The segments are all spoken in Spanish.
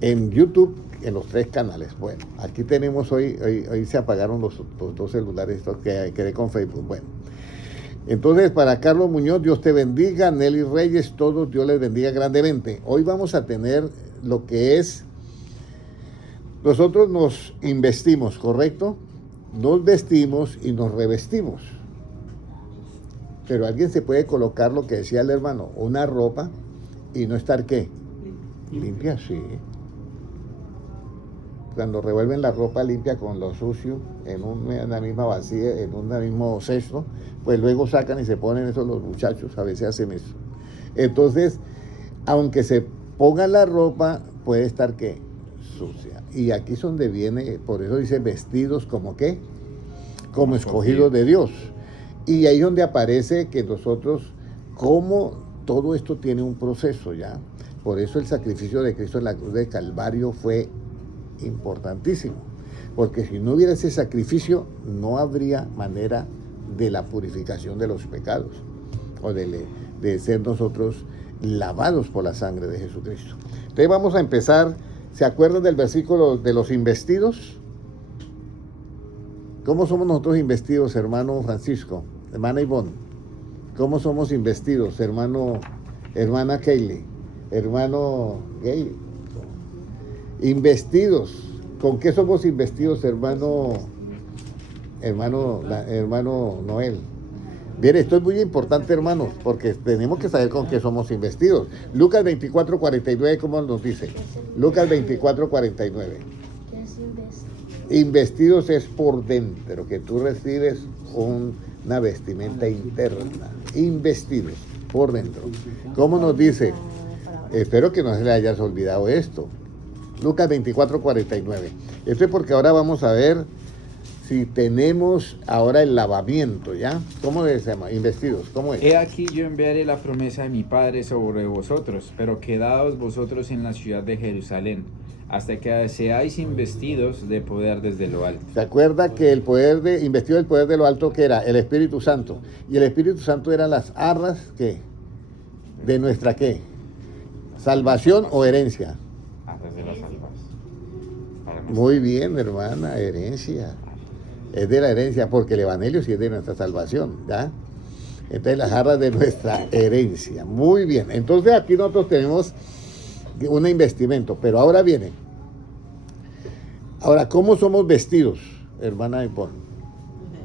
en YouTube, en los 3 canales. Bueno, aquí tenemos hoy se apagaron los 2 celulares, estos que quedé con Facebook. Bueno, entonces para Carlos Muñoz, Dios te bendiga, Nelly Reyes, todos, Dios les bendiga grandemente. Hoy vamos a tener lo que es, nosotros nos investimos, ¿correcto? Nos vestimos y nos revestimos. Pero alguien se puede colocar lo que decía el hermano, una ropa y no estar ¿qué? Limpia, sí. Cuando revuelven la ropa limpia con lo sucio en una misma vacía, en un mismo cesto, pues luego sacan y se ponen eso los muchachos, a veces hacen eso. Entonces, aunque se ponga la ropa, puede estar ¿qué? Sucia. Y aquí es donde viene, por eso dice vestidos como ¿qué? Como escogidos de Dios. Y ahí es donde aparece que nosotros, como todo esto tiene un proceso ya. Por eso el sacrificio de Cristo en la cruz de Calvario fue importantísimo. Porque si no hubiera ese sacrificio, no habría manera de la purificación de los pecados. O de ser nosotros lavados por la sangre de Jesucristo. Entonces vamos a empezar. ¿Se acuerdan del versículo de los investidos? ¿Cómo somos nosotros investidos, hermano Francisco? Hermana Ivonne. ¿Cómo somos investidos, hermana Kaylee? Hermano Gay. Investidos. ¿Con qué somos investidos, hermano Noel? Bien, esto es muy importante, hermanos, porque tenemos que saber con qué somos investidos. Lucas 24:49, ¿cómo nos dice? Lucas 24:49. Investidos es por dentro, que tú recibes una vestimenta interna. Investidos por dentro. ¿Cómo nos dice? Espero que no se le hayas olvidado esto. Lucas 24:49. Esto es porque ahora vamos a ver si tenemos ahora el lavamiento, ¿ya? ¿Cómo se llama? Investidos, ¿cómo es? He aquí yo enviaré la promesa de mi Padre sobre vosotros, pero quedaos vosotros en la ciudad de Jerusalén, hasta que seáis investidos de poder desde lo alto. ¿Se acuerda que investido del poder de lo alto, que era? El Espíritu Santo. Y el Espíritu Santo eran las arras, ¿qué? De nuestra, ¿qué? Salvación o herencia. Arras de la salvación. Muy bien, hermana, herencia. Es de la herencia, porque el Evangelio sí es de nuestra salvación, ¿ya? Entonces las arras de nuestra herencia. Muy bien. Entonces aquí nosotros tenemos un investimento, pero ahora viene. Ahora, ¿cómo somos vestidos, hermana Ivonne?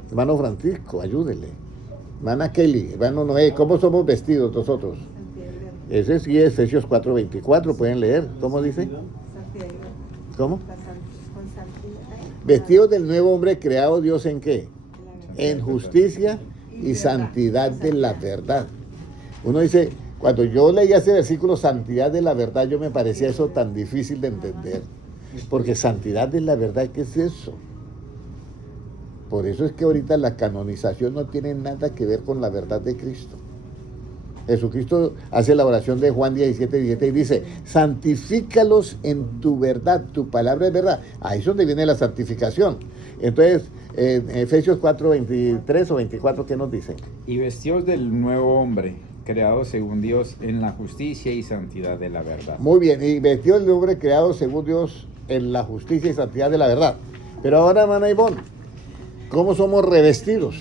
Hermano Francisco, ayúdele. Hermana Kelly, hermano Noé, ¿cómo somos vestidos nosotros? Ese sí es Efesios 4:24, pueden leer. ¿Cómo dice? ¿Cómo? Vestidos del nuevo hombre creado Dios ¿en qué? En justicia y santidad de la verdad. Uno dice, cuando yo leía ese versículo, santidad de la verdad, yo me parecía eso tan difícil de entender. Porque santidad de la verdad, ¿qué es eso? Por eso es que ahorita la canonización no tiene nada que ver con la verdad de Cristo. Jesucristo hace la oración de Juan 17:17 y dice, santifícalos en tu verdad, tu palabra es verdad. Ahí es donde viene la santificación. Entonces, en Efesios 4:23 o 24, ¿qué nos dice? Y vestíos del nuevo hombre, creado según Dios en la justicia y santidad de la verdad. Muy bien, y vestidos del hombre creado según Dios en la justicia y santidad de la verdad. Pero ahora, hermana Ivonne, ¿cómo somos revestidos?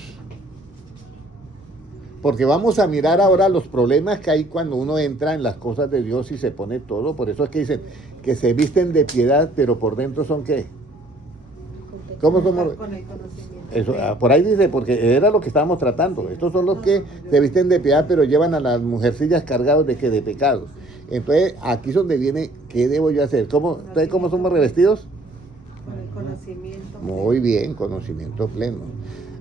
Porque vamos a mirar ahora los problemas que hay cuando uno entra en las cosas de Dios y se pone todo. Por eso es que dicen que se visten de piedad, pero por dentro son ¿qué? ¿Cómo somos? Con el conocimiento. Eso, por ahí dice, porque era lo que estábamos tratando. Estos son los que se visten de piedad, pero llevan a las mujercillas cargados de ¿qué? De pecados. Entonces, aquí es donde viene, ¿qué debo yo hacer? Entonces, ¿cómo somos revestidos? Con el conocimiento. Muy bien, conocimiento pleno.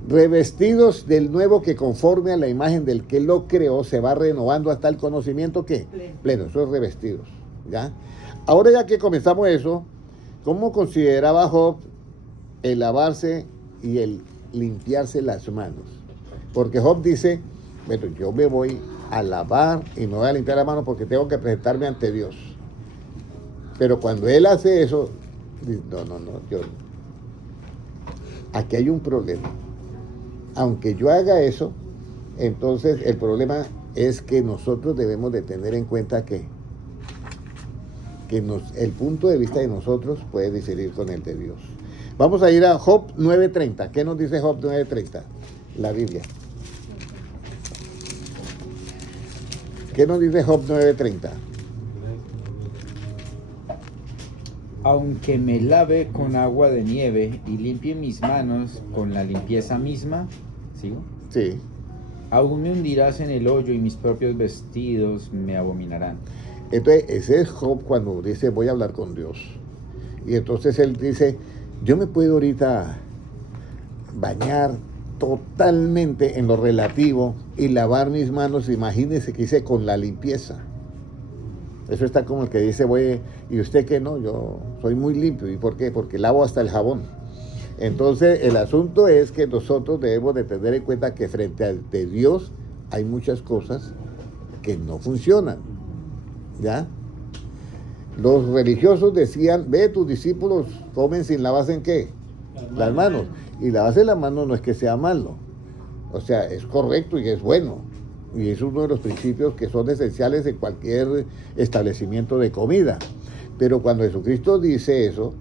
Revestidos del nuevo que conforme a la imagen del que lo creó se va renovando hasta el conocimiento ¿qué? Pleno, eso es revestidos, ¿ya? Ahora ya que comenzamos eso, ¿cómo consideraba Job el lavarse y el limpiarse las manos? Porque Job dice, bueno, yo me voy a lavar y me voy a limpiar las manos porque tengo que presentarme ante Dios. Pero cuando él hace eso, dice, yo aquí hay un problema. Aunque yo haga eso, entonces el problema es que nosotros debemos de tener en cuenta que que el punto de vista de nosotros puede diferir con el de Dios. Vamos a ir a Job 9:30. ¿Qué nos dice Job 9:30? La Biblia. ¿Qué nos dice Job 9:30? Aunque me lave con agua de nieve y limpie mis manos con la limpieza misma, ¿sigo? Sí. Aún me hundirás en el hoyo y mis propios vestidos me abominarán. Entonces, ese es Job cuando dice, voy a hablar con Dios. Y entonces él dice, yo me puedo ahorita bañar totalmente en lo relativo y lavar mis manos, imagínese que hice con la limpieza. Eso está como el que dice, voy, y usted que no, yo soy muy limpio. ¿Y por qué? Porque lavo hasta el jabón. Entonces, el asunto es que nosotros debemos de tener en cuenta que frente a Dios hay muchas cosas que no funcionan. ¿Ya? Los religiosos decían, ve, tus discípulos comen sin lavarse en qué? Las manos. Y lavarse las manos no es que sea malo. O sea, es correcto y es bueno. Y es uno de los principios que son esenciales en cualquier establecimiento de comida. Pero cuando Jesucristo dice eso,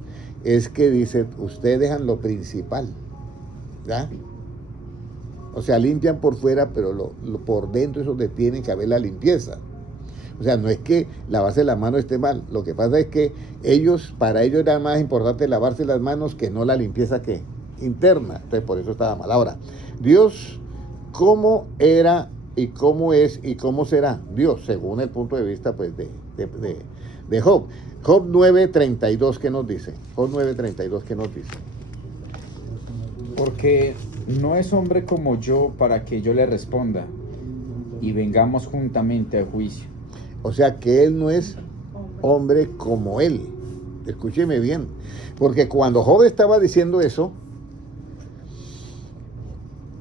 es que dice, ustedes dejan lo principal. ¿Ya? O sea, limpian por fuera, pero por dentro es donde tiene que haber la limpieza. O sea, no es que lavarse las manos esté mal. Lo que pasa es que para ellos era más importante lavarse las manos que no la limpieza que interna. Entonces, por eso estaba mal. Ahora, Dios, ¿cómo era y cómo es y cómo será Dios? Según el punto de vista, pues, de Job. Job 9:32, ¿qué nos dice? Job 9:32, ¿qué nos dice? Porque no es hombre como yo para que yo le responda y vengamos juntamente al juicio. O sea, que él no es hombre como él. Escúcheme bien. Porque cuando Job estaba diciendo eso,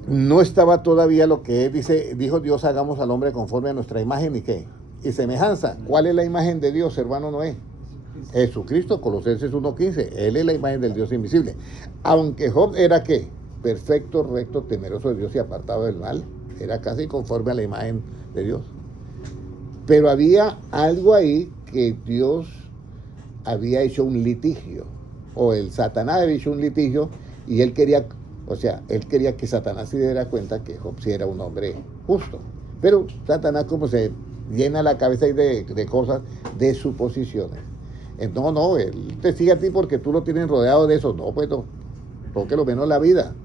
no estaba todavía lo que él dijo Dios, hagamos al hombre conforme a nuestra imagen y qué. Y semejanza. ¿Cuál es la imagen de Dios, hermano Noé? Jesucristo, Colosenses 1:15. Él es la imagen del Dios invisible. Aunque Job era ¿qué? Perfecto, recto, temeroso de Dios y apartado del mal. Era casi conforme a la imagen de Dios. Pero había algo ahí que Dios había hecho un litigio. O el Satanás había hecho un litigio y él quería que Satanás se diera cuenta que Job sí era un hombre justo. Pero Satanás como se llena la cabeza de cosas, de suposiciones. Entonces, no, él te sigue a ti porque tú lo tienes rodeado de eso. No, pues no, toque lo menos la vida.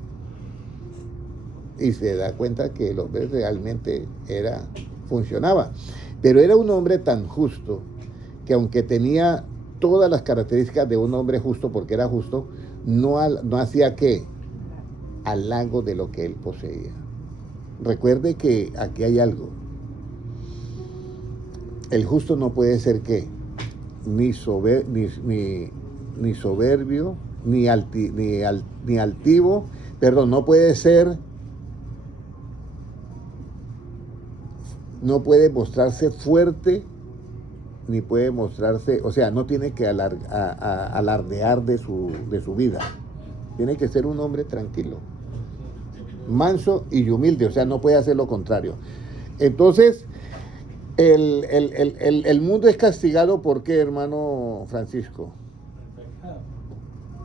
Y se da cuenta que el hombre realmente funcionaba. Pero era un hombre tan justo que aunque tenía todas las características de un hombre justo, porque era justo, no hacía ¿qué? Halago de lo que él poseía. Recuerde que aquí hay algo. El justo no puede ser ¿qué? Ni soberbio, ni altivo, perdón, no puede ser, no puede mostrarse fuerte, ni puede mostrarse, o sea, no tiene que alardear de su vida. Tiene que ser un hombre tranquilo, manso y humilde, o sea, no puede hacer lo contrario. Entonces, el mundo es castigado, ¿por qué, hermano Francisco?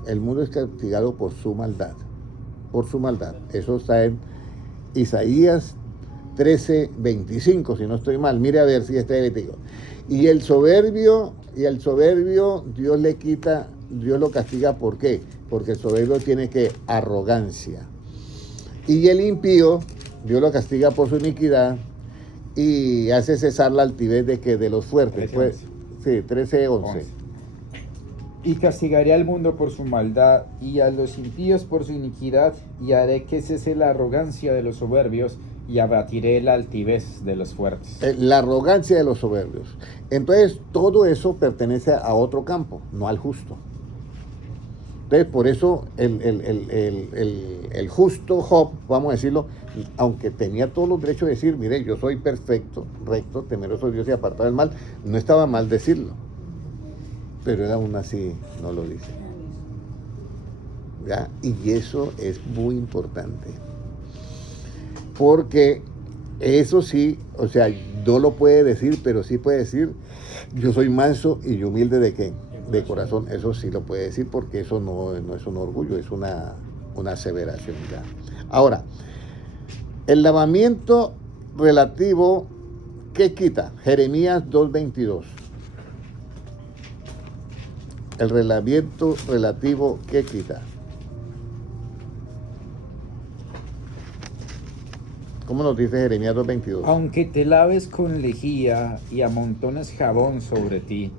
El mundo es castigado por su maldad, Eso está en Isaías 13:25, si no estoy mal. Mire a ver si está digo. Y el soberbio, Dios lo castiga, ¿por qué? Porque el soberbio tiene que arrogancia. Y el impío, Dios lo castiga por su iniquidad y hace cesar la altivez de los fuertes. 13:11. Y castigaré al mundo por su maldad y a los impíos por su iniquidad, y haré que cese la arrogancia de los soberbios y abatiré la altivez de los fuertes. La arrogancia de los soberbios. Entonces, todo eso pertenece a otro campo, no al justo. Entonces, por eso el justo Job, vamos a decirlo, aunque tenía todos los derechos de decir, mire, yo soy perfecto, recto, temeroso de Dios y apartado del mal, no estaba mal decirlo. Pero él aún así no lo dice. ¿Ya? Y eso es muy importante. Porque Eso sí, o sea, no lo puede decir, pero sí puede decir, yo soy manso y humilde de qué, de corazón. Eso sí lo puede decir porque eso no es un orgullo, es una aseveración ya. Ahora, el lavamiento relativo, ¿qué quita? Jeremías 2:22. El lavamiento relativo, ¿qué quita? ¿Cómo nos dice Jeremías 2:22? Aunque te laves con lejía y amontones jabón sobre ti,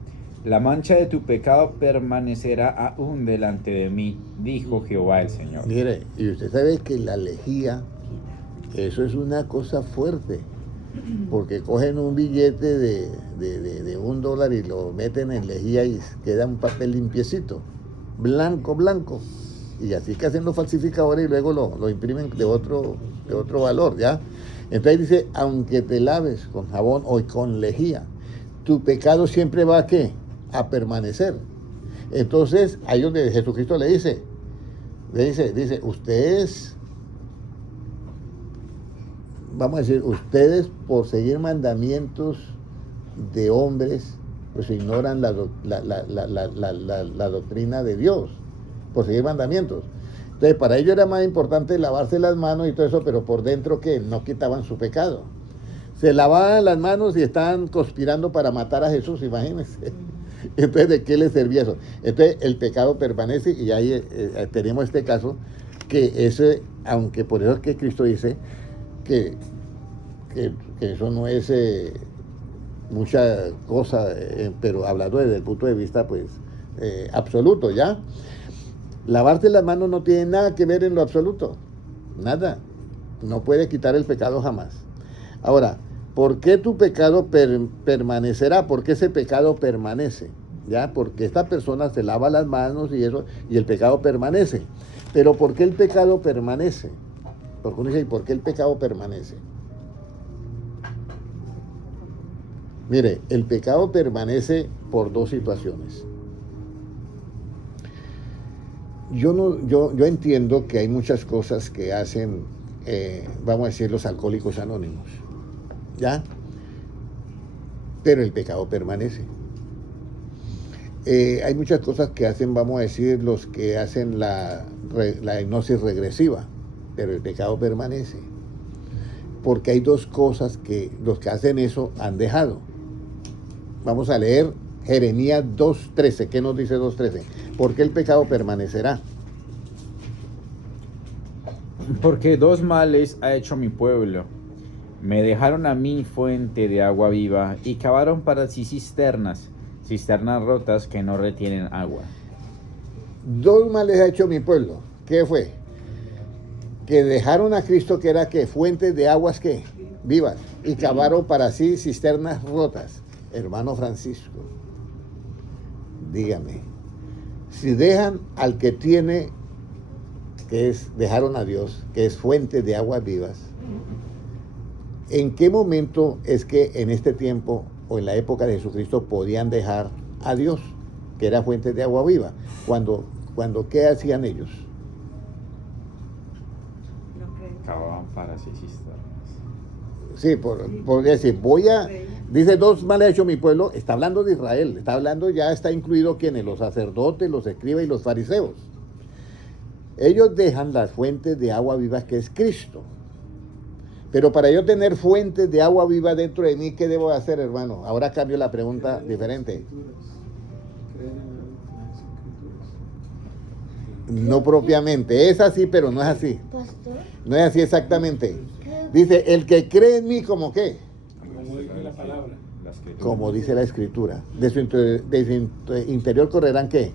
la mancha de tu pecado permanecerá aún delante de mí, dijo Jehová el Señor. Mire, y usted sabe que la lejía, eso es una cosa fuerte, porque cogen un billete de $1 y lo meten en lejía y queda un papel limpiecito, blanco, blanco. Y así que hacen los falsificadores y luego lo imprimen de otro valor, ¿ya? Entonces dice, aunque te laves con jabón o con lejía, tu pecado siempre va a ¿qué? A permanecer. Entonces, ahí donde Jesucristo le dice, ustedes, vamos a decir, ustedes por seguir mandamientos de hombres, pues ignoran la doctrina de Dios, por seguir mandamientos. Entonces, para ellos era más importante lavarse las manos y todo eso, pero por dentro que no quitaban su pecado. Se lavaban las manos y estaban conspirando para matar a Jesús, imagínense. Entonces, ¿de qué les servía eso? Entonces, el pecado permanece y ahí tenemos este caso, que ese, aunque por eso es que Cristo dice que eso no es mucha cosa, pero hablando desde el punto de vista, pues, absoluto, ¿ya? Lavarse las manos no tiene nada que ver en lo absoluto, nada, no puede quitar el pecado jamás. Ahora, ¿por qué tu pecado permanecerá? ¿Por qué ese pecado permanece? ¿Ya? Porque esta persona se lava las manos y eso, y el pecado permanece. Pero ¿por qué el pecado permanece? Porque uno dice, ¿y por qué el pecado permanece? Mire, el pecado permanece por dos situaciones. Yo entiendo que hay muchas cosas que hacen, vamos a decir, los alcohólicos anónimos, ¿ya? Pero el pecado permanece. Hay muchas cosas que hacen, vamos a decir, los que hacen la hipnosis regresiva, pero el pecado permanece. Porque hay dos cosas que los que hacen eso han dejado. Vamos a leer Jeremías 2:13. ¿Qué nos dice 2:13? ¿Por qué el pecado permanecerá? Porque dos males ha hecho mi pueblo. Me dejaron a mí fuente de agua viva y cavaron para sí cisternas rotas que no retienen agua. Dos males ha hecho mi pueblo. ¿Qué fue? Que dejaron a Cristo, que era que fuentes de aguas que vivas, y cavaron para sí cisternas rotas. Hermano Francisco, dígame, si dejan al que tiene, dejaron a Dios, que es fuente de aguas vivas, ¿en qué momento es que en este tiempo o en la época de Jesucristo podían dejar a Dios, que era fuente de agua viva? Cuando ¿qué hacían ellos? Cavaban para sí cisternas. Sí, por decir, dice, dos males ha hecho mi pueblo, está hablando de Israel, está incluido quienes, los sacerdotes, los escribas y los fariseos. Ellos dejan las fuentes de agua viva, que es Cristo. Pero para yo tener fuentes de agua viva dentro de mí, ¿qué debo hacer, hermano? Ahora cambio la pregunta diferente. No propiamente, es así, pero no es así. No es así exactamente. Dice, el que cree en mí, ¿como qué? Como dice la palabra. Como dice la Escritura. De su interior correrán, ¿qué?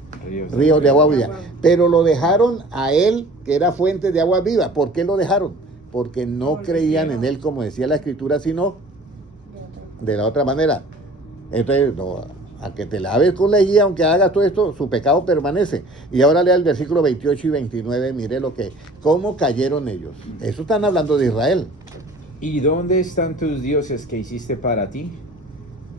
Ríos de agua viva. Pero lo dejaron a él, que era fuente de agua viva. ¿Por qué lo dejaron? Porque no creían en él, como decía la Escritura, sino de la otra manera. Entonces, no, a que te laves con lejía, aunque hagas todo esto, su pecado permanece. Y ahora lea el versículo 28 y 29, mire cómo cayeron ellos. Eso están hablando de Israel. ¿Y dónde están tus dioses que hiciste para ti?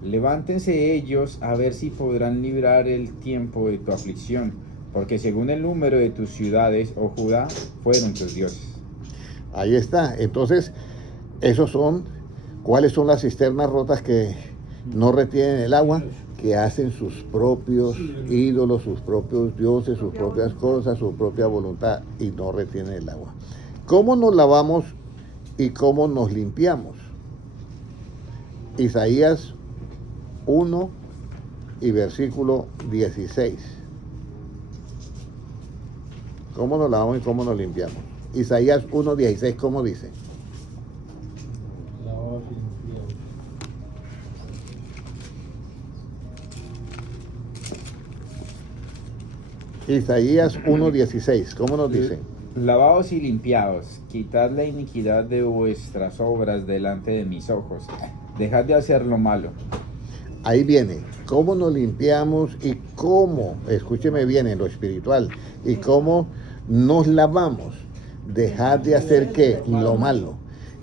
Levántense ellos a ver si podrán librar el tiempo de tu aflicción, porque según el número de tus ciudades, oh Judá, fueron tus dioses. Ahí está. Entonces, Esos son, ¿cuáles son las cisternas rotas que no retienen el agua? Que hacen sus propios ídolos, sus propios dioses, sus propias cosas, su propia voluntad y no retienen el agua. ¿Cómo nos lavamos y cómo nos limpiamos? Isaías 1 y versículo 16. ¿Cómo nos lavamos y cómo nos limpiamos? Isaías 1, 16, ¿cómo dice? Lavados y limpiados. Isaías 1, 16, ¿cómo nos dice? Lavaos y limpiaos, quitad la iniquidad de vuestras obras delante de mis ojos, dejad de hacer lo malo. Ahí viene, cómo nos limpiamos y cómo, escúcheme bien en lo espiritual, y cómo nos lavamos. Dejad de hacer ¿qué? Lo malo.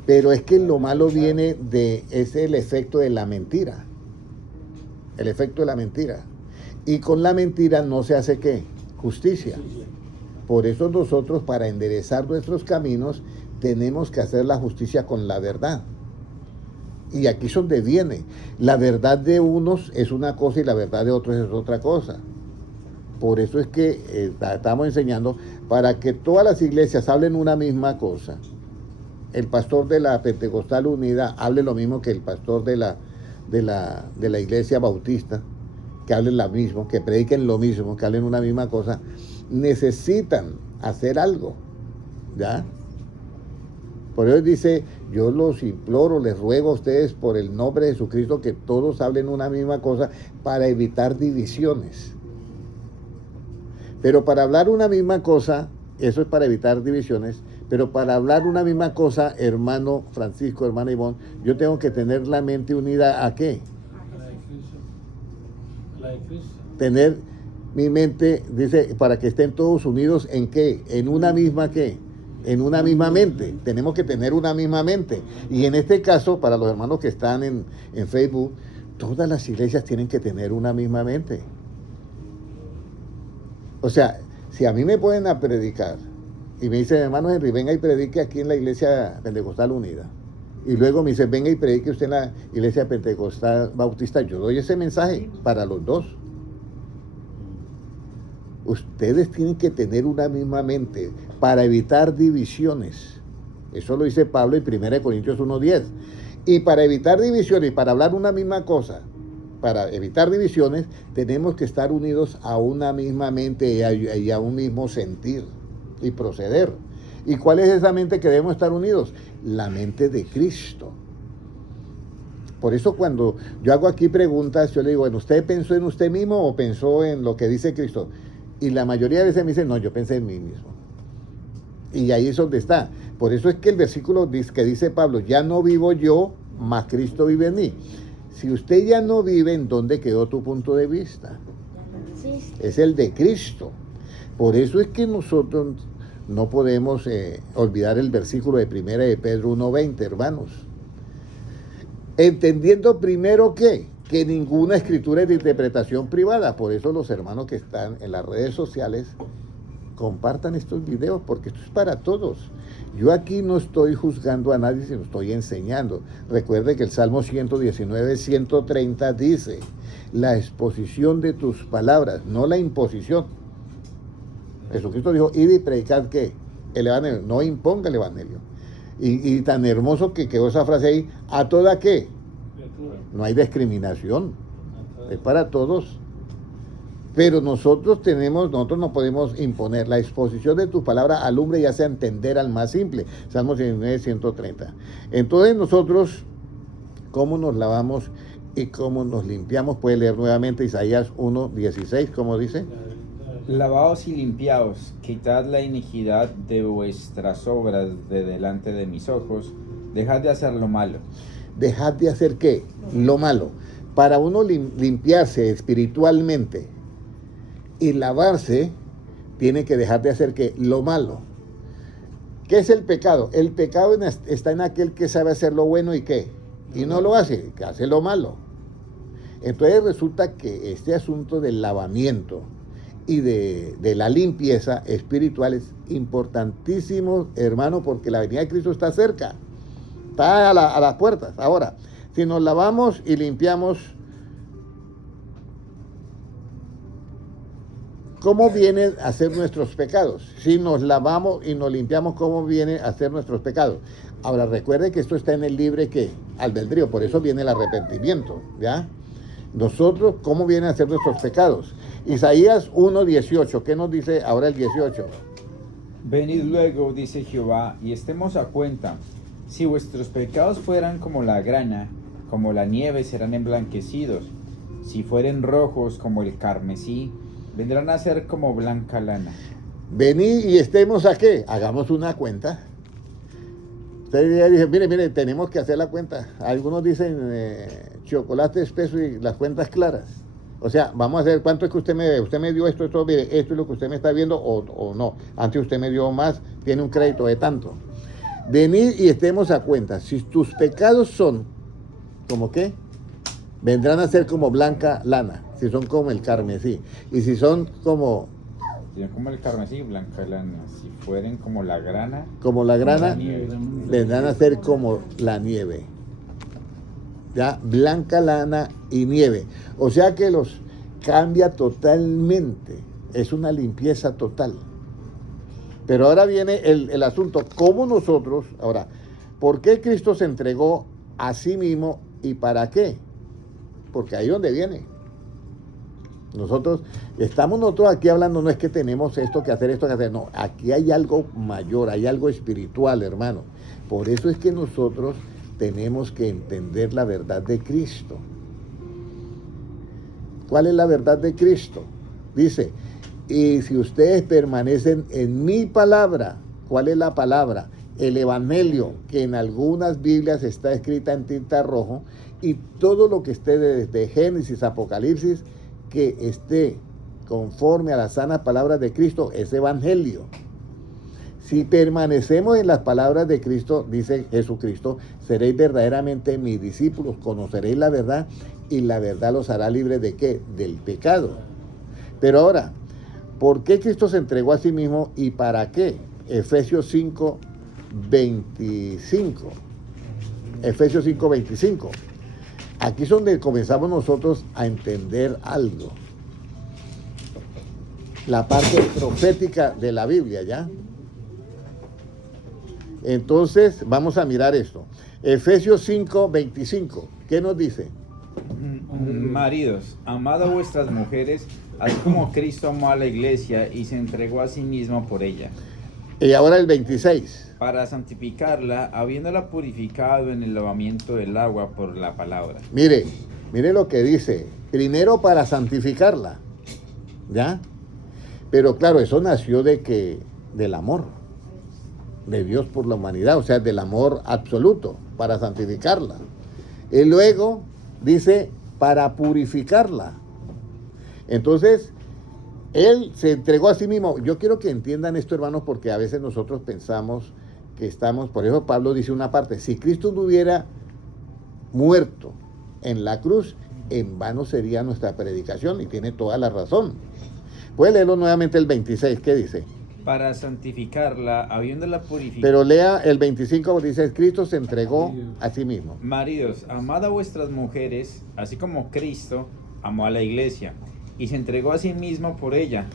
Pero es que lo malo viene es el efecto de la mentira. El efecto de la mentira. Y con la mentira no se hace ¿qué? Justicia. Por eso nosotros, para enderezar nuestros caminos, tenemos que hacer la justicia con la verdad. Y aquí es donde viene. La verdad de unos es una cosa y la verdad de otros es otra cosa. Por eso es que estamos enseñando para que todas las iglesias hablen una misma cosa. El pastor de la Pentecostal Unida hable lo mismo que el pastor de la iglesia bautista, que hablen lo mismo, que prediquen lo mismo, que hablen una misma cosa. Necesitan hacer algo, ¿ya? Por eso dice, yo los imploro, les ruego a ustedes por el nombre de Jesucristo que todos hablen una misma cosa para evitar divisiones. Pero para hablar una misma cosa, eso es para evitar divisiones, pero para hablar una misma cosa, hermano Francisco, hermana Ivonne, yo tengo que tener la mente unida ¿a qué? La de Cristo. La de Cristo. Tener mi mente, dice, para que estén todos unidos ¿en qué? En una misma ¿qué? En una misma mente. Tenemos que tener una misma mente. Y en este caso, para los hermanos que están en Facebook, todas las iglesias tienen que tener una misma mente. O sea, si a mí me pueden a predicar y me dicen, hermano Henry, venga y predique aquí en la iglesia Pentecostal Unida. Y luego me dicen, venga y predique usted en la iglesia Pentecostal Bautista. Yo doy ese mensaje para los dos. Ustedes tienen que tener una misma mente para evitar divisiones. Eso lo dice Pablo en 1 Corintios 1:10. Y para evitar divisiones, para hablar una misma cosa, para evitar divisiones, tenemos que estar unidos a una misma mente y a un mismo sentir y proceder. ¿Y cuál es esa mente que debemos estar unidos? La mente de Cristo. Por eso cuando yo hago aquí preguntas, yo le digo, bueno, ¿usted pensó en usted mismo o pensó en lo que dice Cristo? Y la mayoría de veces me dicen, no, yo pensé en mí mismo. Y ahí es donde está. Por eso es que el versículo que dice Pablo, ya no vivo yo, mas Cristo vive en mí. Si usted ya no vive, ¿en dónde quedó tu punto de vista? Es el de Cristo. Por eso es que nosotros no podemos olvidar el versículo de 1 de Pedro 1:20, hermanos. Entendiendo primero que ninguna escritura es de interpretación privada. Por eso los hermanos que están en las redes sociales compartan estos videos, porque esto es para todos. Yo aquí no estoy juzgando a nadie, sino estoy enseñando. Recuerde que el Salmo 119, 130 dice, la exposición de tus palabras, no la imposición. Jesucristo dijo, id y predicad ¿qué? El evangelio, no imponga el evangelio. Y tan hermoso que quedó esa frase ahí, ¿a toda qué? No hay discriminación, es para todos. Pero nosotros no podemos imponer. La exposición de tus palabras alumbre y hace entender al más simple. Salmo 19, 130. Entonces nosotros, ¿cómo nos lavamos y cómo nos limpiamos? Puede leer nuevamente Isaías 1, 16, ¿cómo dice? Lavaos y limpiaos, quitad la iniquidad de vuestras obras de delante de mis ojos, dejad de hacer lo malo. Dejad de hacer ¿qué? Lo malo. Para uno limpiarse espiritualmente y lavarse, tiene que dejar de hacer ¿qué? Lo malo. ¿Qué es el pecado? El pecado está en aquel que sabe hacer lo bueno y ¿qué? Y no lo hace, que hace lo malo. Entonces resulta que este asunto del lavamiento y de la limpieza espiritual es importantísimo, hermano, porque la venida de Cristo está cerca. está a las puertas. Ahora, si nos lavamos y limpiamos, ¿cómo vienen a ser nuestros pecados? Si nos lavamos y nos limpiamos, ¿cómo vienen a ser nuestros pecados? Ahora, recuerde que esto está en el libre ¿qué? Albedrío, por eso viene el arrepentimiento, ¿ya? Nosotros, ¿cómo vienen a ser nuestros pecados? Isaías 1:18, ¿qué nos dice ahora el 18? Venid luego, dice Jehová, y estemos a cuenta. Si vuestros pecados fueran como la grana, como la nieve serán emblanquecidos. Si fueren rojos como el carmesí, vendrán a ser como blanca lana. Venid y estemos a qué? Hagamos una cuenta. Usted ya dice, mire, tenemos que hacer la cuenta. Algunos dicen chocolate espeso y las cuentas claras. O sea, vamos a hacer cuánto es que usted me debe. Usted me dio esto, mire, esto es lo que usted me está viendo o no. Antes usted me dio más, tiene un crédito de tanto. Venid y estemos a cuenta. Si tus pecados son, ¿como qué? Vendrán a ser como blanca lana. Si son como el carmesí. Y si son como el carmesí, blanca lana. Si fueren como la grana, vendrán a ser como la nieve. Ya, blanca lana y nieve. O sea que los cambia totalmente. Es una limpieza total. Pero ahora viene el asunto, ¿cómo nosotros, ahora, por qué Cristo se entregó a sí mismo y para qué? Porque ahí es donde viene. Estamos nosotros aquí hablando, no es que tenemos esto que hacer, no, aquí hay algo mayor, hay algo espiritual, hermano. Por eso es que nosotros tenemos que entender la verdad de Cristo. ¿Cuál es la verdad de Cristo? Dice, y si ustedes permanecen en mi palabra, ¿cuál es la palabra? El Evangelio, que en algunas Biblias está escrita en tinta rojo, y todo lo que esté desde Génesis, Apocalipsis, que esté conforme a las sanas palabras de Cristo, es Evangelio. Si permanecemos en las palabras de Cristo, dice Jesucristo, seréis verdaderamente mis discípulos, conoceréis la verdad y la verdad los hará libres ¿de qué? Del pecado. Pero ahora, ¿por qué Cristo se entregó a sí mismo y para qué? Efesios 5:25. Efesios 5:25. Aquí es donde comenzamos nosotros a entender algo. La parte profética de la Biblia, ¿ya? Entonces, vamos a mirar esto. Efesios 5:25. ¿Qué nos dice? Maridos, amad a vuestras mujeres, así como Cristo amó a la iglesia y se entregó a sí mismo por ella. Y ahora el 26. Para santificarla, habiéndola purificado en el lavamiento del agua por la palabra. Mire lo que dice. Primero para santificarla, ¿ya? Pero claro, eso nació del amor de Dios por la humanidad, o sea, del amor absoluto, para santificarla. Y luego dice, para purificarla. Entonces, Él se entregó a sí mismo. Yo quiero que entiendan esto, hermanos, porque a veces nosotros pensamos que estamos, por eso Pablo dice una parte, si Cristo no hubiera muerto en la cruz, en vano sería nuestra predicación, y tiene toda la razón. Puede leerlo nuevamente el 26, ¿qué dice? Para santificarla, habiéndola purificado. Pero lea el 25, dice, Cristo se entregó a sí mismo. Maridos, amad a vuestras mujeres, así como Cristo amó a la iglesia, y se entregó a sí mismo por ella,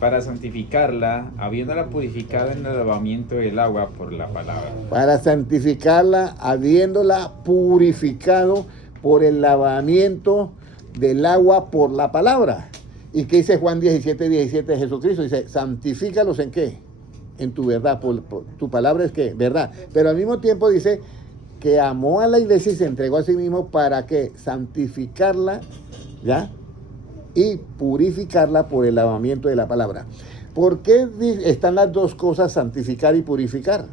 para santificarla, habiéndola purificado en el lavamiento del agua por la palabra. Para santificarla, habiéndola purificado por el lavamiento del agua por la palabra. ¿Y qué dice Juan 17:17 de Jesucristo? Dice, santifícalos ¿en qué? En tu verdad. Tu palabra es ¿qué? Verdad. Pero al mismo tiempo dice que amó a la iglesia y se entregó a sí mismo para que santificarla, ¿ya? Y purificarla por el lavamiento de la palabra. ¿Por qué están las dos cosas, santificar y purificar?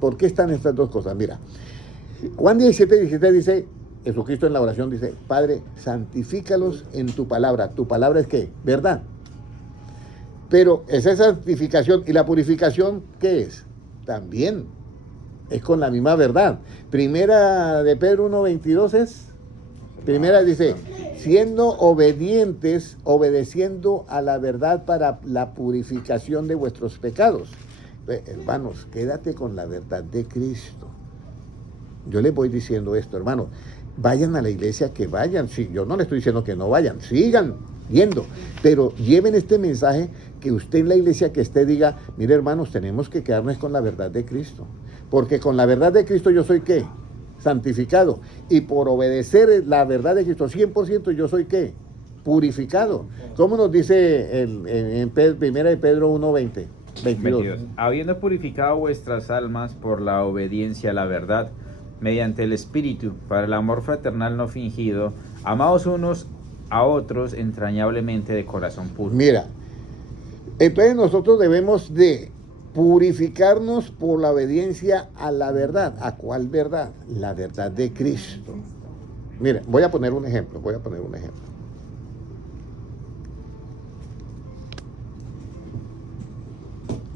¿Por qué están estas dos cosas? Mira, Juan 17:17 dice, Jesucristo en la oración dice, Padre, santifícalos en tu palabra. ¿Tu palabra es qué? ¿Verdad? Pero esa santificación y la purificación, ¿qué es? También es con la misma verdad. Primera de Pedro 1:22 es... Primera dice, siendo obedientes, obedeciendo a la verdad para la purificación de vuestros pecados. Hermanos, quédate con la verdad de Cristo. Yo les voy diciendo esto, hermanos. Vayan a la iglesia, que vayan. Sí, yo no les estoy diciendo que no vayan, sigan yendo, pero lleven este mensaje, que usted en la iglesia que esté diga, mire hermanos, tenemos que quedarnos con la verdad de Cristo, porque con la verdad de Cristo yo soy ¿qué? Santificado, y por obedecer la verdad de Cristo 100% yo soy ¿qué? Purificado. ¿Cómo nos dice en primera de Pedro 1:20? 22. Habiendo purificado vuestras almas por la obediencia a la verdad, mediante el Espíritu, para el amor fraternal no fingido, amados unos a otros entrañablemente de corazón puro. Mira, entonces nosotros debemos de purificarnos por la obediencia a la verdad. ¿A cuál verdad? La verdad de Cristo. Mira, voy a poner un ejemplo.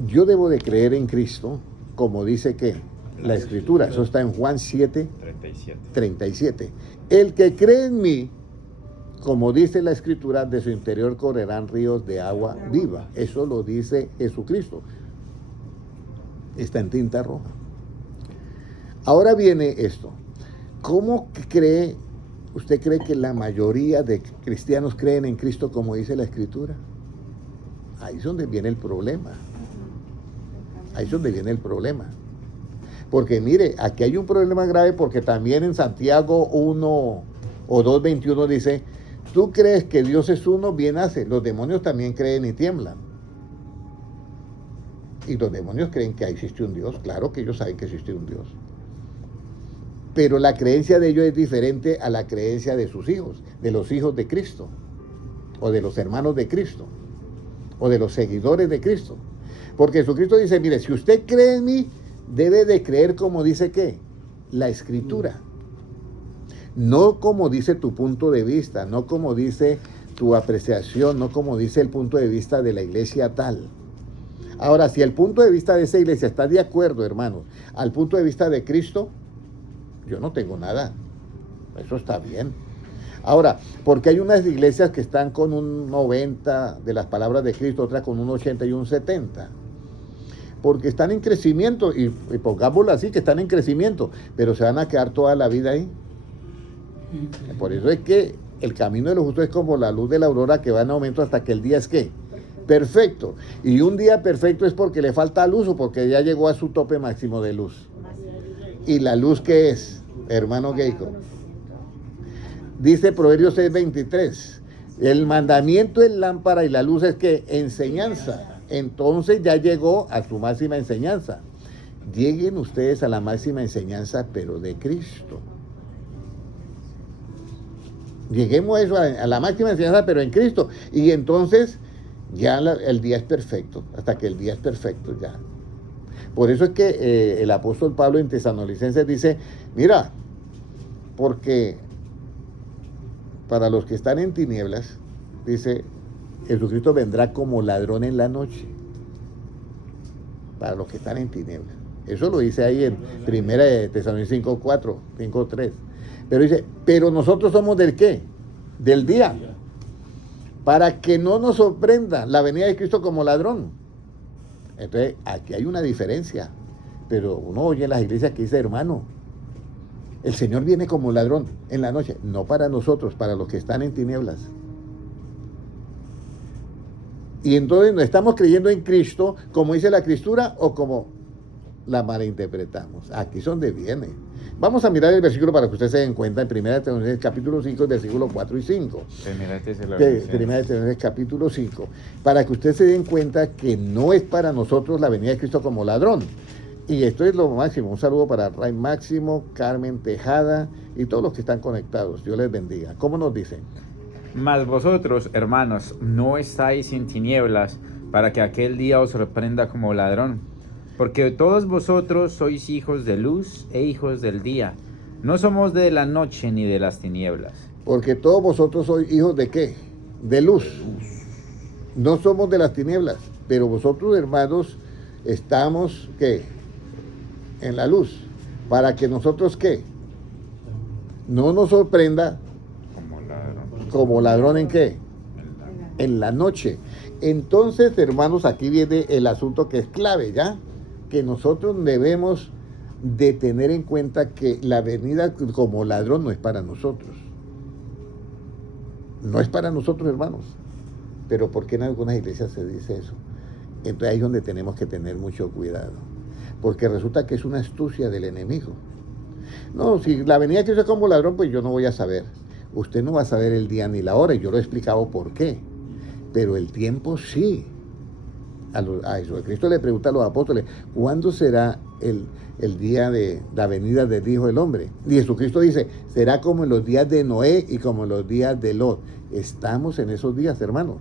Yo debo de creer en Cristo, como dice que la Escritura, eso está en Juan 7:37. El que cree en mí, como dice la Escritura, de su interior correrán ríos de agua viva. Eso lo dice Jesucristo. Está en tinta roja. Ahora viene esto. ¿Cómo usted cree que la mayoría de cristianos creen en Cristo como dice la Escritura? Ahí es donde viene el problema. Porque mire, aquí hay un problema grave, porque también en Santiago 1 o 2:21 dice, tú crees que Dios es uno, bien hace. Los demonios también creen y tiemblan. Y los demonios creen que existe un Dios. Claro que ellos saben que existe un Dios. Pero la creencia de ellos es diferente a la creencia de sus hijos, de los hijos de Cristo, o de los hermanos de Cristo, o de los seguidores de Cristo. Porque Jesucristo dice, mire, si usted cree en mí, debe de creer como dice ¿qué? La Escritura. No como dice tu punto de vista, no como dice tu apreciación, no como dice el punto de vista de la iglesia tal. Ahora, si el punto de vista de esa iglesia está de acuerdo, hermanos, al punto de vista de Cristo, yo no tengo nada. Eso está bien. Ahora, porque hay unas iglesias que están con un 90 de las palabras de Cristo, otras con un 80 y un 70. Porque están en crecimiento, y pongámoslo así, que están en crecimiento, pero se van a quedar toda la vida ahí. Por eso es que el camino de los justos es como la luz de la aurora, que va en aumento hasta que el día es ¿qué? Perfecto. Y un día perfecto es porque le falta luz, o porque ya llegó a su tope máximo de luz. ¿Y la luz qué es, hermano Geico? Dice Proverbios 6:23, el mandamiento es lámpara y la luz es ¿qué? Enseñanza. Entonces ya llegó a su máxima enseñanza. Lleguen ustedes a la máxima enseñanza, pero de Cristo. Lleguemos a eso, a la máxima enseñanza, pero en Cristo. Y entonces ya el día es perfecto, hasta que el día es perfecto ya. Por eso es que el apóstol Pablo en Tesalonicenses dice, mira, porque para los que están en tinieblas, dice, Jesucristo vendrá como ladrón en la noche. Para los que están en tinieblas. Eso lo dice ahí en primera de Tesalonicenses 5:4, 5:3. Pero dice, pero nosotros somos ¿del qué? Del día. Para que no nos sorprenda la venida de Cristo como ladrón. Entonces, aquí hay una diferencia. Pero uno oye en las iglesias que dice, hermano, el Señor viene como ladrón en la noche. No para nosotros, para los que están en tinieblas. Y entonces no estamos creyendo en Cristo como dice la Escritura o como la malinterpretamos. Aquí es donde viene. Vamos a mirar el versículo para que ustedes se den cuenta en 1 Tesalonicenses capítulo 5, versículos 4 y 5. 1 Tesalonicenses capítulo 5. Para que ustedes se den cuenta que no es para nosotros la venida de Cristo como ladrón. Y esto es lo máximo. Un saludo para Ray Máximo, Carmen Tejada y todos los que están conectados. Dios les bendiga. ¿Cómo nos dicen? Mas vosotros, hermanos, no estáis en tinieblas, para que aquel día os sorprenda como ladrón. Porque todos vosotros sois hijos de luz e hijos del día. No somos de la noche ni de las tinieblas. Porque todos vosotros sois hijos de ¿qué? De luz. No somos de las tinieblas, pero vosotros, hermanos, estamos ¿qué? En la luz. Para que nosotros ¿qué? No nos sorprenda como ladrón ¿en qué? En la noche. Entonces, hermanos, aquí viene el asunto que es clave, ¿ya? que nosotros debemos de tener en cuenta que la venida como ladrón no es para nosotros. No es para nosotros, hermanos. Pero ¿por qué en algunas iglesias se dice eso? Entonces ahí es donde tenemos que tener mucho cuidado. Porque resulta que es una astucia del enemigo. No, si la venida de Cristo es como ladrón, pues yo no voy a saber. Usted no va a saber el día ni la hora, y yo lo he explicado por qué. Pero el tiempo sí. A Jesucristo le pregunta a los apóstoles, ¿cuándo será el día de la venida del Hijo del Hombre? Y Jesucristo dice, será como en los días de Noé y como en los días de Lot. Estamos en esos días, hermanos.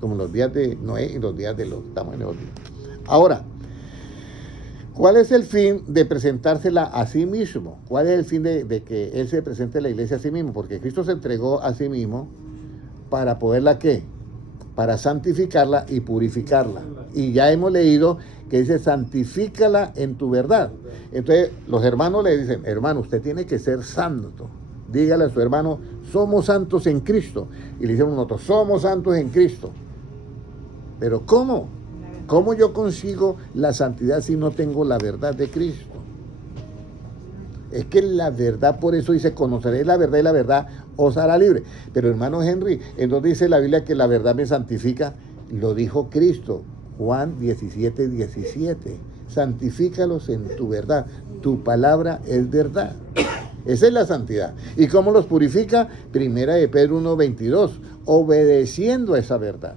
Como en los días de Noé y los días de Lot. Estamos en esos días. Ahora, ¿cuál es el fin de presentársela a sí mismo? ¿Cuál es el fin de que Él se presente a la iglesia a sí mismo? Porque Cristo se entregó a sí mismo para poderla, ¿qué? Para santificarla y purificarla. Y ya hemos leído que dice, santifícala en tu verdad. Entonces, los hermanos le dicen, hermano, usted tiene que ser santo. Dígale a su hermano, somos santos en Cristo. Y le dicen nosotros, somos santos en Cristo. Pero ¿cómo? ¿Cómo yo consigo la santidad si no tengo la verdad de Cristo? Es que la verdad, por eso dice, conoceréis la verdad y la verdad os hará libre. Pero hermano Henry, ¿en dónde dice la Biblia que la verdad me santifica? Lo dijo Cristo, Juan 17:17. Santifícalos en tu verdad. Tu palabra es verdad. Esa es la santidad. ¿Y cómo los purifica? Primera de Pedro 1:22. Obedeciendo a esa verdad.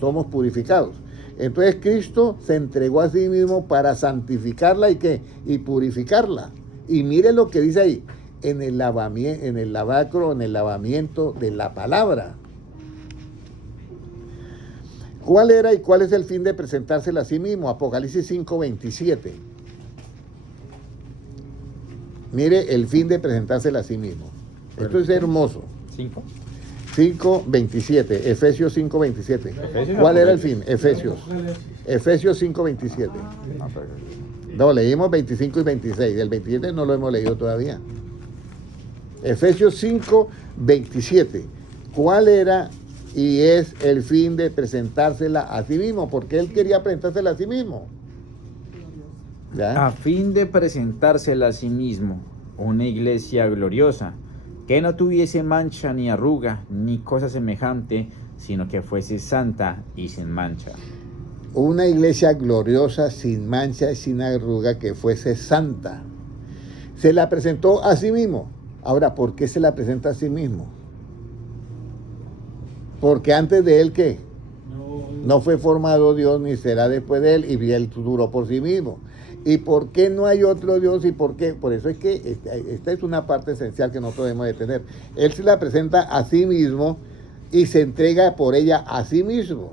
Somos purificados. Entonces Cristo se entregó a sí mismo para santificarla y ¿qué? Y purificarla. Y mire lo que dice ahí, en el lavamiento de la palabra. ¿Cuál era y cuál es el fin de presentársela a sí mismo? Apocalipsis 5:27. Mire el fin de presentársela a sí mismo. Esto es hermoso. 5. 5:27, Efesios 5:27. ¿Cuál era el fin? Efesios 5:27. No, leímos 25 y 26. El 27 no lo hemos leído todavía. Efesios 5:27. ¿Cuál era y es el fin de presentársela a sí mismo? Porque él quería presentársela a sí mismo. ¿Ya? A fin de presentársela a sí mismo, una iglesia gloriosa, que no tuviese mancha ni arruga, ni cosa semejante, sino que fuese santa y sin mancha. Una iglesia gloriosa, sin mancha y sin arruga, que fuese santa. Se la presentó a sí mismo. Ahora, ¿por qué se la presenta a sí mismo? Porque antes de él, ¿qué? No fue formado Dios, ni será después de él, y él duró por sí mismo. ¿Y por qué no hay otro Dios? ¿Y por qué? Por eso es que esta es una parte esencial que nosotros debemos de tener. Él se la presenta a sí mismo y se entrega por ella a sí mismo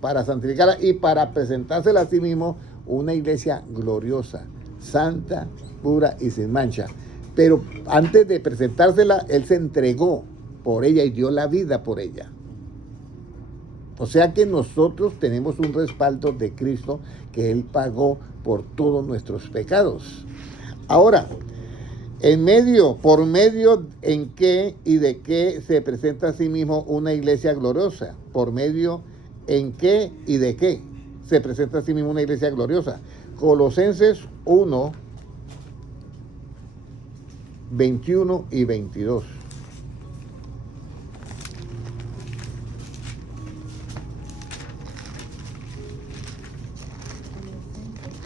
para santificarla y para presentársela a sí mismo una iglesia gloriosa, santa, pura y sin mancha. Pero antes de presentársela, Él se entregó por ella y dio la vida por ella. O sea que nosotros tenemos un respaldo de Cristo que Él pagó por todos nuestros pecados. Ahora, por medio en qué y de qué se presenta a sí mismo una iglesia gloriosa. Por medio en qué y de qué se presenta a sí mismo una iglesia gloriosa. Colosenses 1, 21 y 22.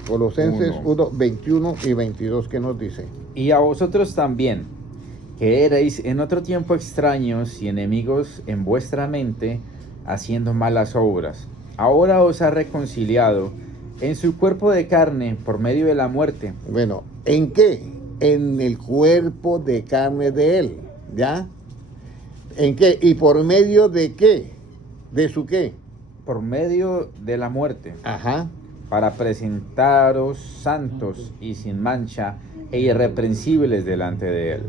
Colosenses 1, 21 y 22, ¿qué nos dice? Y a vosotros también, que erais en otro tiempo extraños y enemigos en vuestra mente, haciendo malas obras, ahora os ha reconciliado en su cuerpo de carne por medio de la muerte. Bueno, ¿en qué? En el cuerpo de carne de Él, ¿ya? ¿En qué? ¿Y por medio de qué? ¿De su qué? Por medio de la muerte. Ajá. Para presentaros santos y sin mancha e irreprensibles delante de Él.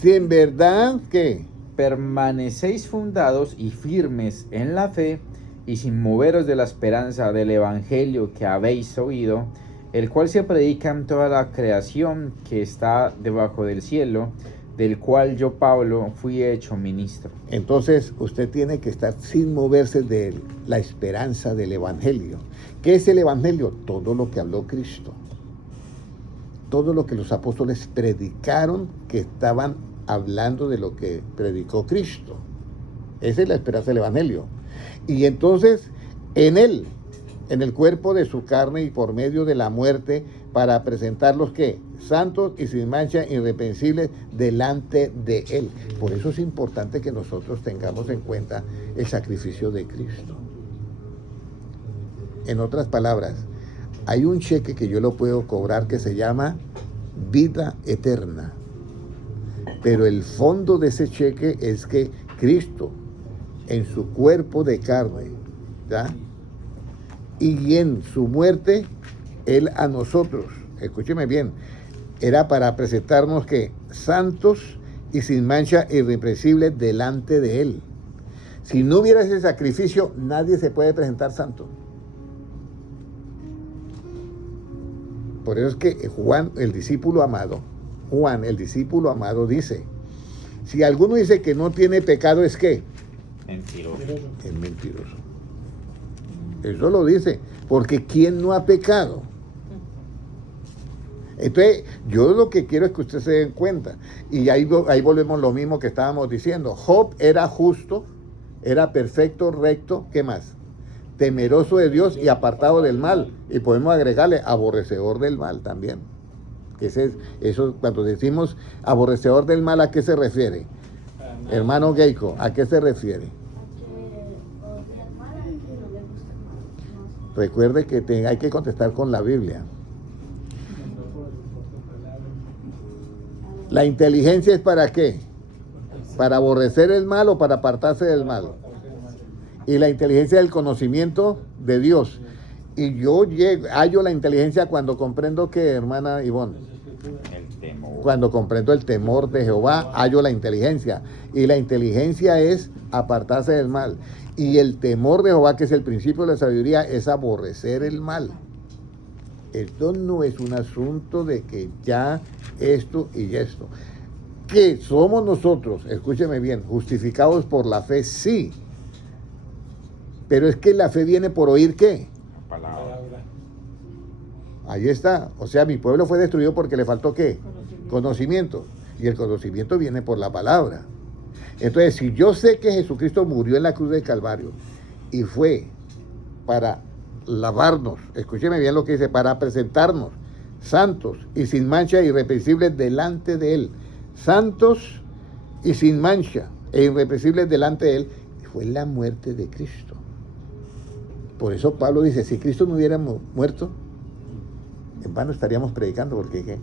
Si en verdad, ¿qué? Permanecéis fundados y firmes en la fe y sin moveros de la esperanza del evangelio que habéis oído, el cual se predica en toda la creación que está debajo del cielo, del cual yo, Pablo, fui hecho ministro. Entonces usted tiene que estar sin moverse de la esperanza del Evangelio. ¿Qué es el Evangelio? Todo lo que habló Cristo. Todo lo que los apóstoles predicaron, que estaban hablando de lo que predicó Cristo. Esa es la esperanza del Evangelio. Y entonces, en él, en el cuerpo de su carne y por medio de la muerte, para presentarlos, ¿qué? Santos y sin mancha, irreprensibles delante de él. Por eso es importante que nosotros tengamos en cuenta el sacrificio de Cristo. En otras palabras, hay un cheque que yo lo puedo cobrar que se llama vida eterna. Pero el fondo de ese cheque es que Cristo, en su cuerpo de carne, ¿ya? Y en su muerte, Él a nosotros, escúcheme bien, era para presentarnos que santos y sin mancha, irreprensibles delante de Él. Si no hubiera ese sacrificio, nadie se puede presentar santo. Por eso es que Juan, el discípulo amado, dice, si alguno dice que no tiene pecado, ¿es qué? Mentiroso. Es mentiroso. Eso lo dice, porque ¿quién no ha pecado? Entonces, yo lo que quiero es que ustedes se den cuenta, y ahí volvemos lo mismo que estábamos diciendo. Job era justo, era perfecto, recto, ¿qué más? Temeroso de Dios y apartado del mal. Y podemos agregarle aborrecedor del mal también. Eso, cuando decimos aborrecedor del mal, ¿a qué se refiere? Hermano Geico, ¿a qué se refiere? Recuerde que hay que contestar con la Biblia. ¿La inteligencia es para qué? ¿Para aborrecer el mal o para apartarse del mal? Y la inteligencia es el conocimiento de Dios. Y yo hallo la inteligencia cuando comprendo que, hermana Ivonne, El temor. cuando comprendo el temor de Jehová, hallo la inteligencia. Y la inteligencia es apartarse del mal. Y el temor de Jehová, que es el principio de la sabiduría, es aborrecer el mal. Esto no es un asunto de que ya esto y esto. Que somos nosotros, escúcheme bien, justificados por la fe, sí. Pero es que la fe viene por oír ¿qué? Palabra. Ahí está. O sea, mi pueblo fue destruido porque le faltó ¿qué? Conocimiento. Y el conocimiento viene por la palabra. Entonces, si yo sé que Jesucristo murió en la cruz del Calvario y fue para lavarnos, escúcheme bien lo que dice, para presentarnos santos y sin mancha e irreprensibles delante de Él. Santos y sin mancha e irreprensibles delante de Él. Fue la muerte de Cristo. Por eso Pablo dice, si Cristo no hubiera muerto, en vano estaríamos predicando, porque ¿qué?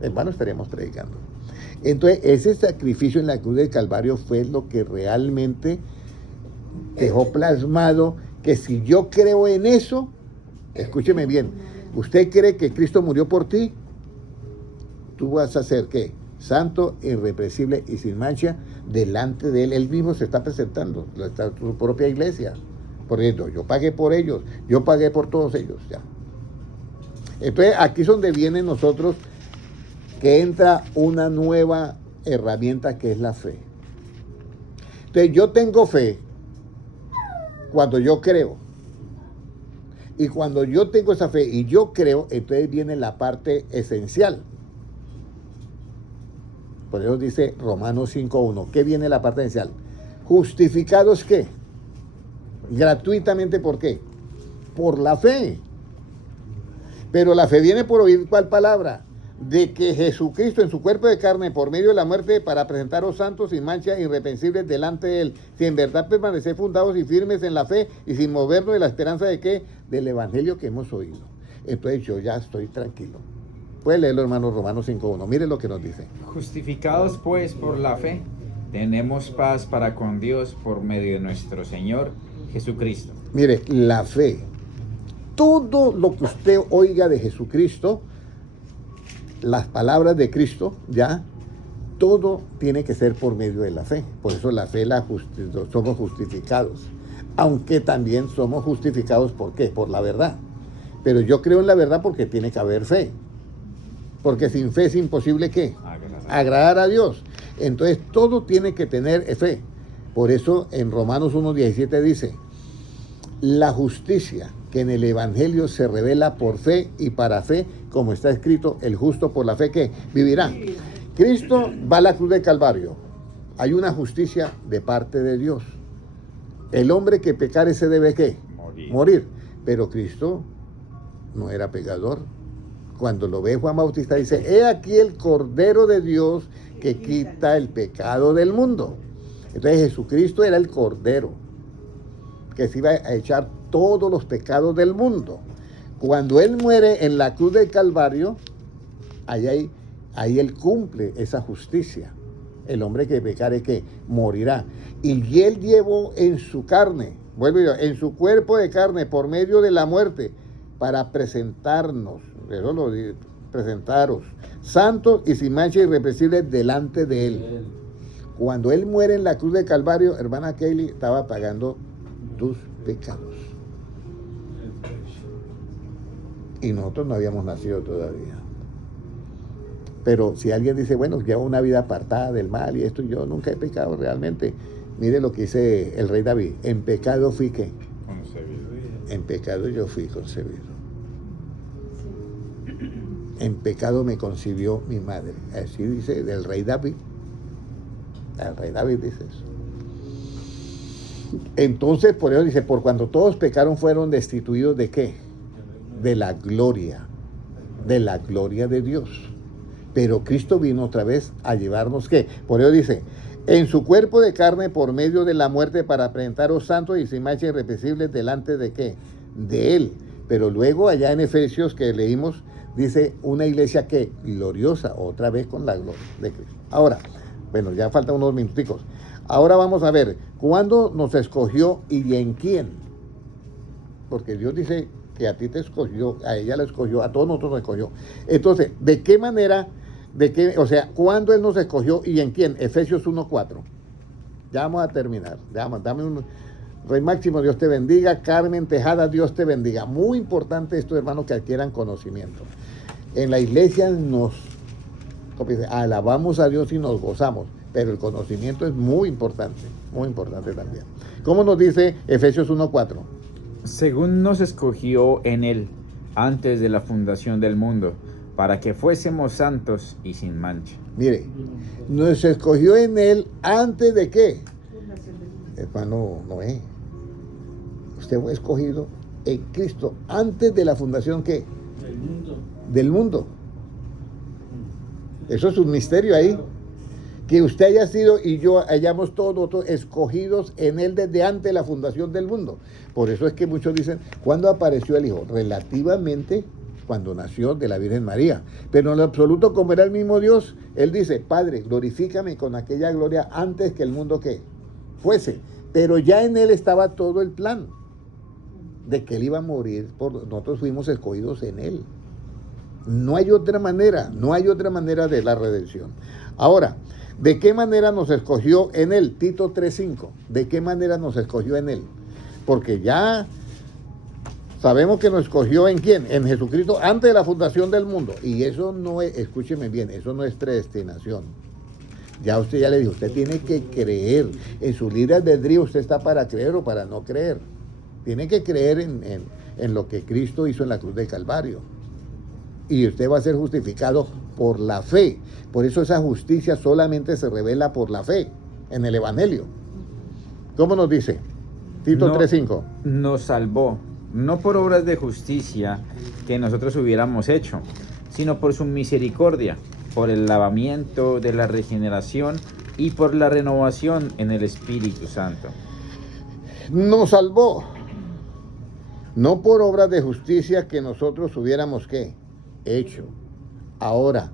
En vano estaríamos predicando. Entonces, ese sacrificio en la cruz del Calvario fue lo que realmente dejó plasmado que si yo creo en eso, escúcheme bien, ¿usted cree que Cristo murió por ti? Tú vas a ser, ¿qué? Santo, irreprensible y sin mancha delante de Él. Él mismo se está presentando, su propia iglesia. Por ejemplo, yo pagué por ellos, yo pagué por todos ellos, ya. Entonces, aquí es donde viene nosotros, que entra una nueva herramienta que es la fe. Entonces, yo tengo fe cuando yo creo. Y cuando yo tengo esa fe y yo creo, entonces viene la parte esencial. Por eso dice Romanos 5.1. ¿Qué viene la parte esencial? ¿Justificados qué? Gratuitamente, ¿por qué? Por la fe. Pero la fe viene por oír ¿cuál palabra? De que Jesucristo en su cuerpo de carne, por medio de la muerte, para presentaros santos sin mancha, irreprensibles delante de Él, si en verdad permanecer fundados y firmes en la fe y sin movernos de la esperanza de qué? Del Evangelio que hemos oído. Entonces yo ya estoy tranquilo. Puede leerlo, hermano, Romanos 5.1. Mire lo que nos dice. Justificados pues por la fe, tenemos paz para con Dios por medio de nuestro Señor Jesucristo. Mire, la fe. Todo lo que usted oiga de Jesucristo, las palabras de Cristo, ya, todo tiene que ser por medio de la fe. Por eso la fe somos justificados. Aunque también somos justificados, ¿por qué? Por la verdad. Pero yo creo en la verdad porque tiene que haber fe. Porque sin fe es imposible ¿qué? agradar a Dios. Entonces todo tiene que tener fe. Por eso en Romanos 1:17 dice, la justicia que en el Evangelio se revela por fe y para fe, como está escrito, el justo por la fe que vivirá. Cristo va a la cruz del Calvario. Hay una justicia de parte de Dios. El hombre que pecare se debe ¿qué? Morir. Pero Cristo no era pecador. Cuando lo ve Juan Bautista dice, he aquí el Cordero de Dios que quita el pecado del mundo. Entonces Jesucristo era el Cordero que se iba a echar todos los pecados del mundo. Cuando Él muere en la cruz del Calvario, ahí Él cumple esa justicia. El hombre que pecare que morirá. Y Él llevó en su carne, vuelvo yo, en su cuerpo de carne, por medio de la muerte, para presentarnos, eso lo digo, presentaros, santos y sin mancha irreprensibles delante de Él. Cuando Él muere en la cruz del Calvario, hermana Kelly, estaba pagando tus pecados. Y nosotros no habíamos nacido todavía. Pero si alguien dice, bueno, llevo una vida apartada del mal y esto, yo nunca he pecado realmente. Mire lo que dice el rey David, en pecado fui ¿qué? Concebido. En pecado yo fui concebido. En pecado me concibió mi madre. Así dice del rey David. El rey David dice eso. Entonces, por eso dice, por cuando todos pecaron fueron destituidos ¿de qué? De la gloria de Dios. Pero Cristo vino otra vez a llevarnos ¿qué? Por eso dice, en su cuerpo de carne por medio de la muerte para presentaros santos y sin mancha irreprensibles delante de ¿qué? De Él. Pero luego allá en Efesios que leímos, dice una iglesia que gloriosa, otra vez con la gloria de Cristo. Ahora, bueno, ya faltan unos minuticos. Ahora vamos a ver, ¿cuándo nos escogió y en quién? Porque Dios dice que a ti te escogió, a ella la escogió, a todos nosotros nos escogió. Entonces, ¿de qué manera, cuándo Él nos escogió y en quién? Efesios 1:4. Ya vamos a terminar. Dame un... Rey Máximo, Dios te bendiga. Carmen Tejada, Dios te bendiga. Muy importante esto, hermanos, que adquieran conocimiento. En la iglesia nos alabamos a Dios y nos gozamos, pero el conocimiento es muy importante también. ¿Cómo nos dice Efesios 1:4? Según nos escogió en Él antes de la fundación del mundo, para que fuésemos santos y sin mancha. Mire, nos escogió en Él antes de ¿qué? Hermano Noé, usted fue escogido en Cristo antes de la fundación ¿qué? Del mundo. Eso es un misterio ahí. Que usted haya sido y yo hayamos todos nosotros escogidos en Él desde antes de la fundación del mundo. Por eso es que muchos dicen, ¿cuándo apareció el Hijo? Relativamente cuando nació de la Virgen María. Pero en lo absoluto, como era el mismo Dios, Él dice, Padre, glorifícame con aquella gloria antes que el mundo ¿qué? Fuese. Pero ya en Él estaba todo el plan de que Él iba a morir. Nosotros fuimos escogidos en Él. No hay otra manera de la redención. Ahora, ¿de qué manera nos escogió en Él? Tito 3:5. ¿De qué manera nos escogió en Él? Porque ya sabemos que nos escogió en quién, en Jesucristo, antes de la fundación del mundo. Y eso no es, escúcheme bien, eso no es predestinación. Ya usted ya le dijo, usted tiene que creer. En su libre albedrío usted está para creer o para no creer. Tiene que creer en lo que Cristo hizo en la cruz del Calvario. Y usted va a ser justificado por la fe. Por eso esa justicia solamente se revela por la fe en el Evangelio. ¿Cómo nos dice? Tito 3:5. Nos salvó, no por obras de justicia que nosotros hubiéramos hecho, sino por su misericordia, por el lavamiento de la regeneración y por la renovación en el Espíritu Santo. Nos salvó, no por obras de justicia que nosotros hubiéramos ¿qué? Hecho. Ahora,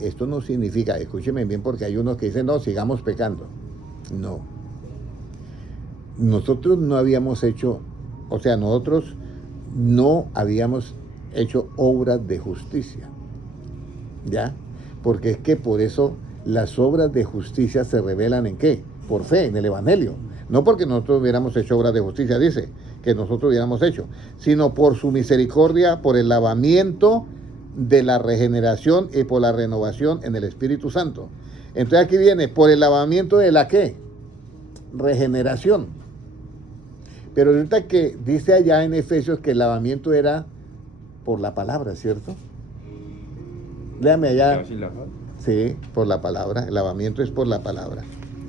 esto no significa, escúcheme bien, porque hay unos que dicen, no, sigamos pecando. No. Nosotros no habíamos hecho, nosotros no habíamos hecho obras de justicia. ¿Ya? Porque es que por eso las obras de justicia se revelan ¿en qué? Por fe, en el Evangelio. No porque nosotros hubiéramos hecho obras de justicia, dice, que nosotros hubiéramos hecho, sino por su misericordia, por el lavamiento de la regeneración y por la renovación en el Espíritu Santo. Entonces aquí viene, por el lavamiento de la ¿qué? Regeneración. Pero resulta que dice allá en Efesios que el lavamiento era por la palabra, ¿cierto? Léame allá. Sí, por la palabra. El lavamiento es por la palabra.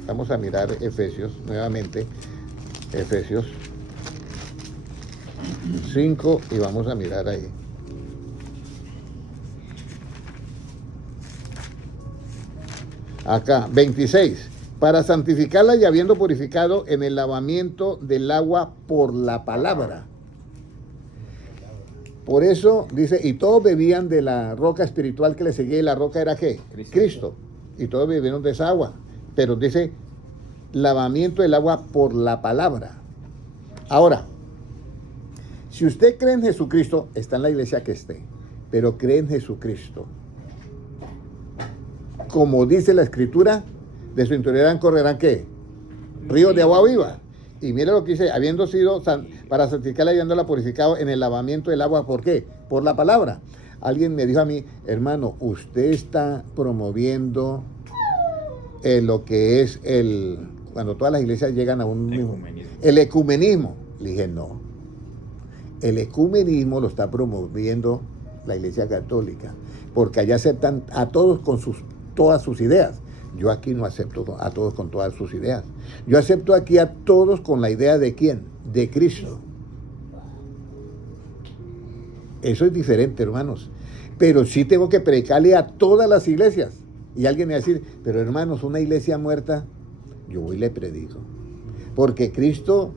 Vamos a mirar Efesios nuevamente. Efesios 5 y vamos a mirar ahí. Acá, 26. Para santificarla y habiendo purificado en el lavamiento del agua por la palabra. Por eso dice, y todos bebían de la roca espiritual que le seguía, y la roca era ¿qué? Cristo. Y todos bebieron de esa agua. Pero dice, lavamiento del agua por la palabra. Ahora, si usted cree en Jesucristo, está en la iglesia que esté, pero cree en Jesucristo, como dice la Escritura, de su interior correrán ¿qué? Ríos de agua viva. Y mire lo que dice, habiendo sido para santificarla y habiéndola purificado en el lavamiento del agua, ¿por qué? Por la palabra. Alguien me dijo a mí, hermano, usted está promoviendo lo que es cuando todas las iglesias llegan a un mismo, el ecumenismo. Le dije, no. El ecumenismo lo está promoviendo la Iglesia Católica, porque allá aceptan a todos con todas sus ideas. Yo aquí no acepto a todos con todas sus ideas. Yo acepto aquí a todos con la idea de ¿quién? De Cristo. Eso es diferente, hermanos. Pero sí tengo que predicarle a todas las iglesias. Y alguien me va a decir, pero hermanos, una iglesia muerta, yo voy y le predico. Porque Cristo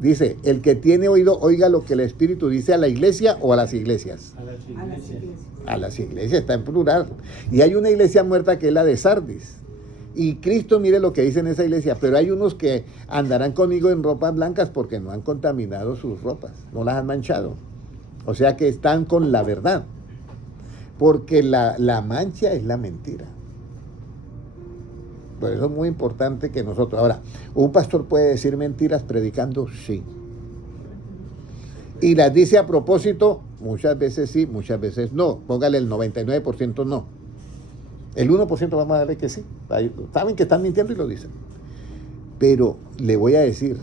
dice, el que tiene oído, oiga lo que el Espíritu dice a la iglesia o a las iglesias. A las A las iglesias. iglesias. A las iglesias, está en plural. Y hay una iglesia muerta que es la de Sardis. Y Cristo mire lo que dice en esa iglesia, pero hay unos que andarán conmigo en ropas blancas porque no han contaminado sus ropas, no las han manchado. O sea que están con la verdad. Porque la mancha es la mentira. Por eso es muy importante que nosotros... Ahora, ¿un pastor puede decir mentiras predicando? Sí. Y las dice a propósito, muchas veces sí, muchas veces no. Póngale el 99% no. El 1% vamos a darle que sí. Saben que están mintiendo y lo dicen. Pero le voy a decir,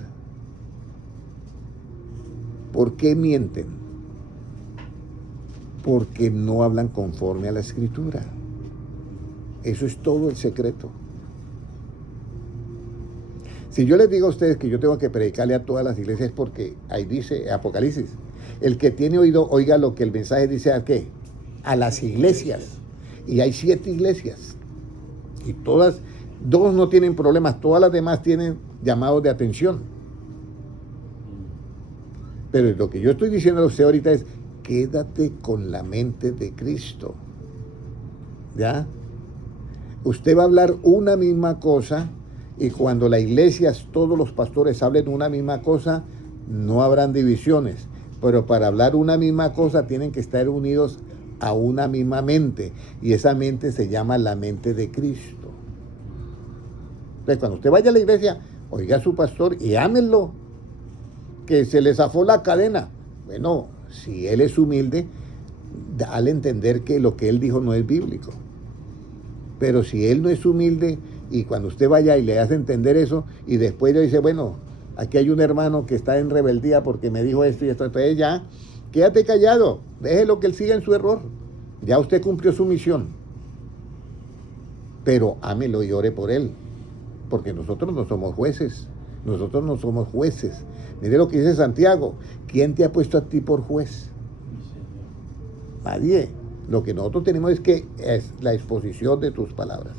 ¿por qué mienten? Porque no hablan conforme a la Escritura. Eso es todo el secreto. Si yo les digo a ustedes que yo tengo que predicarle a todas las iglesias, es porque ahí dice Apocalipsis, el que tiene oído, oiga lo que el mensaje dice a qué, a las iglesias. Y hay 7 iglesias. Y todas, 2 no tienen problemas, todas las demás tienen llamados de atención. Pero lo que yo estoy diciendo a usted ahorita es, quédate con la mente de Cristo. ¿Ya? Usted va a hablar una misma cosa. Y cuando la iglesia, todos los pastores hablen una misma cosa, no habrán divisiones. Pero para hablar una misma cosa tienen que estar unidos a una misma mente. Y esa mente se llama la mente de Cristo. Entonces, cuando usted vaya a la iglesia, oiga a su pastor y ámenlo. Que se le zafó la cadena. Bueno, si él es humilde, dale a entender que lo que él dijo no es bíblico. Pero si él no es humilde... Y cuando usted vaya y le hace entender eso, y después le dice, bueno, aquí hay un hermano que está en rebeldía porque me dijo esto y esto, entonces ya, quédate callado, déjelo que él siga en su error. Ya usted cumplió su misión. Pero ámelo y ore por él, porque nosotros no somos jueces, nosotros no somos jueces. Mire lo que dice Santiago, ¿quién te ha puesto a ti por juez? Nadie. Lo que nosotros tenemos es la exposición de tus palabras.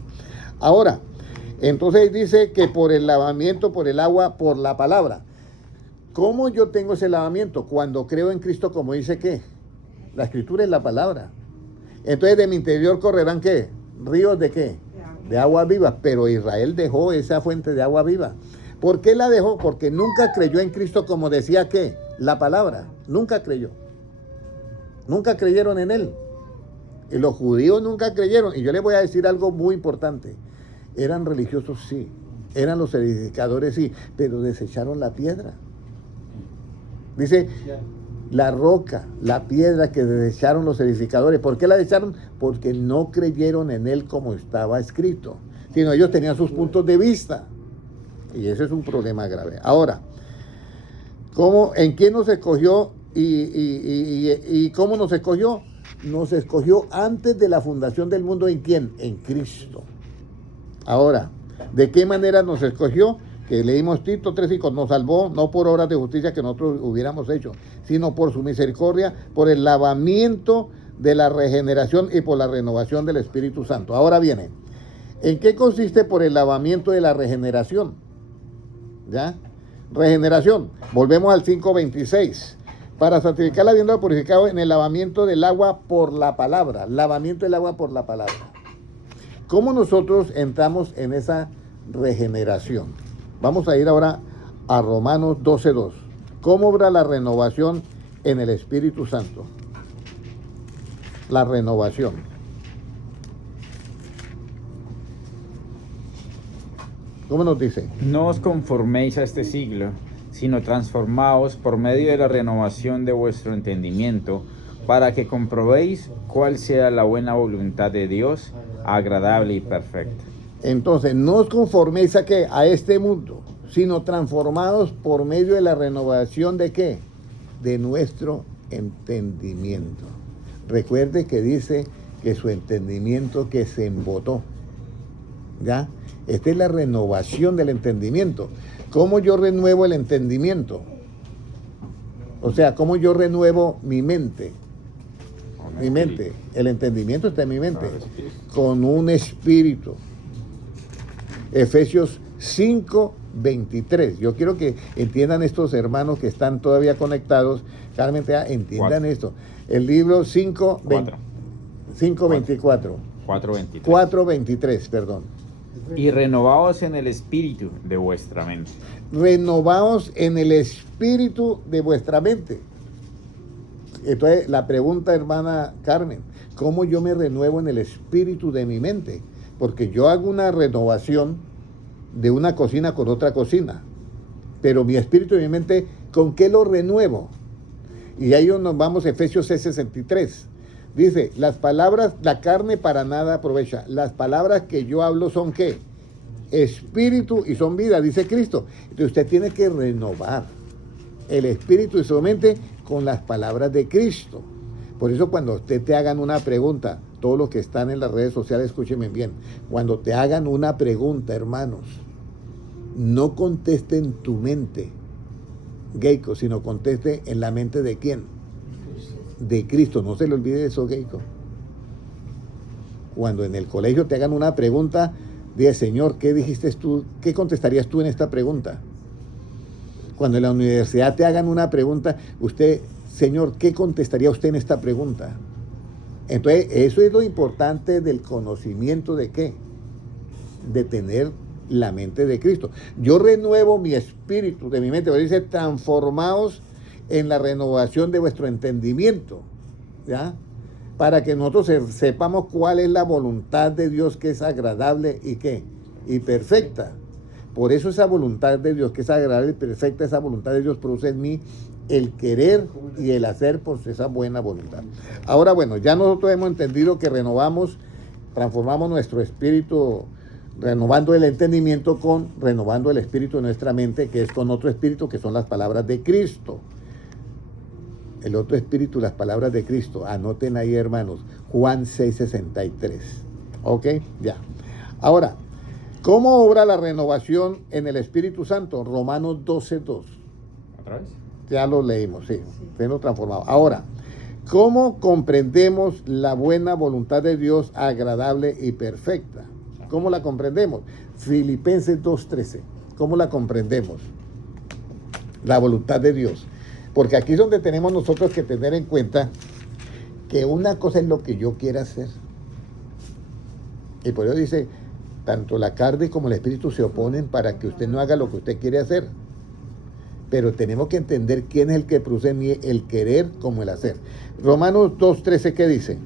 Ahora, entonces dice que por el lavamiento, por el agua, por la palabra. ¿Cómo yo tengo ese lavamiento? Cuando creo en Cristo, como dice ¿qué? La Escritura es la palabra. Entonces de mi interior correrán ¿qué? Ríos de ¿qué? De agua viva. Pero Israel dejó esa fuente de agua viva. ¿Por qué la dejó? Porque nunca creyó en Cristo como decía ¿qué? La palabra. Nunca creyó. Nunca creyeron en Él. Y los judíos nunca creyeron. Y yo les voy a decir algo muy importante. Eran religiosos, sí. Eran los edificadores, sí. Pero desecharon la piedra. Dice, la roca, la piedra que desecharon los edificadores. ¿Por qué la desecharon? Porque no creyeron en él como estaba escrito, sino ellos tenían sus puntos de vista. Y ese es un problema grave. Ahora, ¿en quién nos escogió y cómo nos escogió? Nos escogió antes de la fundación del mundo. ¿En quién? En Cristo. Ahora, ¿de qué manera nos escogió? Que leímos Tito 3:5, nos salvó no por obras de justicia que nosotros hubiéramos hecho, sino por su misericordia, por el lavamiento de la regeneración y por la renovación del Espíritu Santo. Ahora viene, ¿en qué consiste por el lavamiento de la regeneración? ¿Ya? Regeneración, volvemos al 5:26. Para santificarla habiendo purificado en el lavamiento del agua por la palabra. Lavamiento del agua por la palabra. ¿Cómo nosotros entramos en esa regeneración? Vamos a ir ahora a Romanos 12:2. ¿Cómo obra la renovación en el Espíritu Santo? La renovación. ¿Cómo nos dice? No os conforméis a este siglo, sino transformaos por medio de la renovación de vuestro entendimiento, para que comprobéis cuál sea la buena voluntad de Dios, agradable y perfecta. Entonces, no os conforméis a qué, a este mundo, sino transformados por medio de la renovación de qué, de nuestro entendimiento. Recuerde que dice que su entendimiento que se embotó, ¿ya? Esta es la renovación del entendimiento. ¿Cómo yo renuevo el entendimiento? O sea, ¿cómo yo renuevo mi mente? Mi mente, el entendimiento está en mi mente, con un espíritu. Efesios 5:23. Yo quiero que entiendan estos hermanos que están todavía conectados. Carmen, entiendan esto. El libro 5:24. 4:23, perdón. Y renovaos en el espíritu de vuestra mente. Renovaos en el espíritu de vuestra mente. Entonces, la pregunta, hermana Carmen, ¿cómo yo me renuevo en el espíritu de mi mente? Porque yo hago una renovación de una cocina con otra cocina, pero mi espíritu y mi mente, ¿con qué lo renuevo? Y ahí nos vamos a Efesios 6:63. Dice, las palabras, la carne para nada aprovecha. Las palabras que yo hablo son ¿qué? Espíritu y son vida, dice Cristo. Entonces usted tiene que renovar el espíritu y su mente con las palabras de Cristo. Por eso cuando usted te hagan una pregunta, todos los que están en las redes sociales, escúchenme bien, cuando te hagan una pregunta, hermanos, no conteste en tu mente, Geico, sino conteste en la mente de ¿quién? De Cristo. No se le olvide eso, Geico. Cuando en el colegio te hagan una pregunta, dice, Señor, ¿qué dijiste tú? ¿Qué contestarías tú en esta pregunta? Cuando en la universidad te hagan una pregunta, usted, Señor, ¿qué contestaría usted en esta pregunta? Entonces, eso es lo importante del conocimiento de qué, de tener la mente de Cristo. Yo renuevo mi espíritu de mi mente, porque dice, transformaos en la renovación de vuestro entendimiento, ¿ya? Para que nosotros sepamos cuál es la voluntad de Dios que es agradable y qué, y perfecta. Por eso esa voluntad de Dios que es agradable y perfecta, esa voluntad de Dios produce en mí el querer y el hacer por esa buena voluntad. Ahora, bueno, ya nosotros hemos entendido que renovamos, transformamos nuestro espíritu, renovando el entendimiento con renovando el espíritu de nuestra mente, que es con otro espíritu, que son las palabras de Cristo. El otro espíritu, las palabras de Cristo. Anoten ahí, hermanos, Juan 6:63. ¿Ok? Ya. Ahora, ¿cómo obra la renovación en el Espíritu Santo? Romanos 12:2. ¿Otra vez? Ya lo leímos, sí. Lo transformado. Ahora, ¿cómo comprendemos la buena voluntad de Dios agradable y perfecta? ¿Cómo la comprendemos? Filipenses 2:13. ¿Cómo la comprendemos? La voluntad de Dios. Porque aquí es donde tenemos nosotros que tener en cuenta que una cosa es lo que yo quiera hacer. Y por eso dice, tanto la carne como el espíritu se oponen para que usted no haga lo que usted quiere hacer. Pero tenemos que entender quién es el que produce en mí el querer como el hacer. Romanos 2:13, ¿qué dice?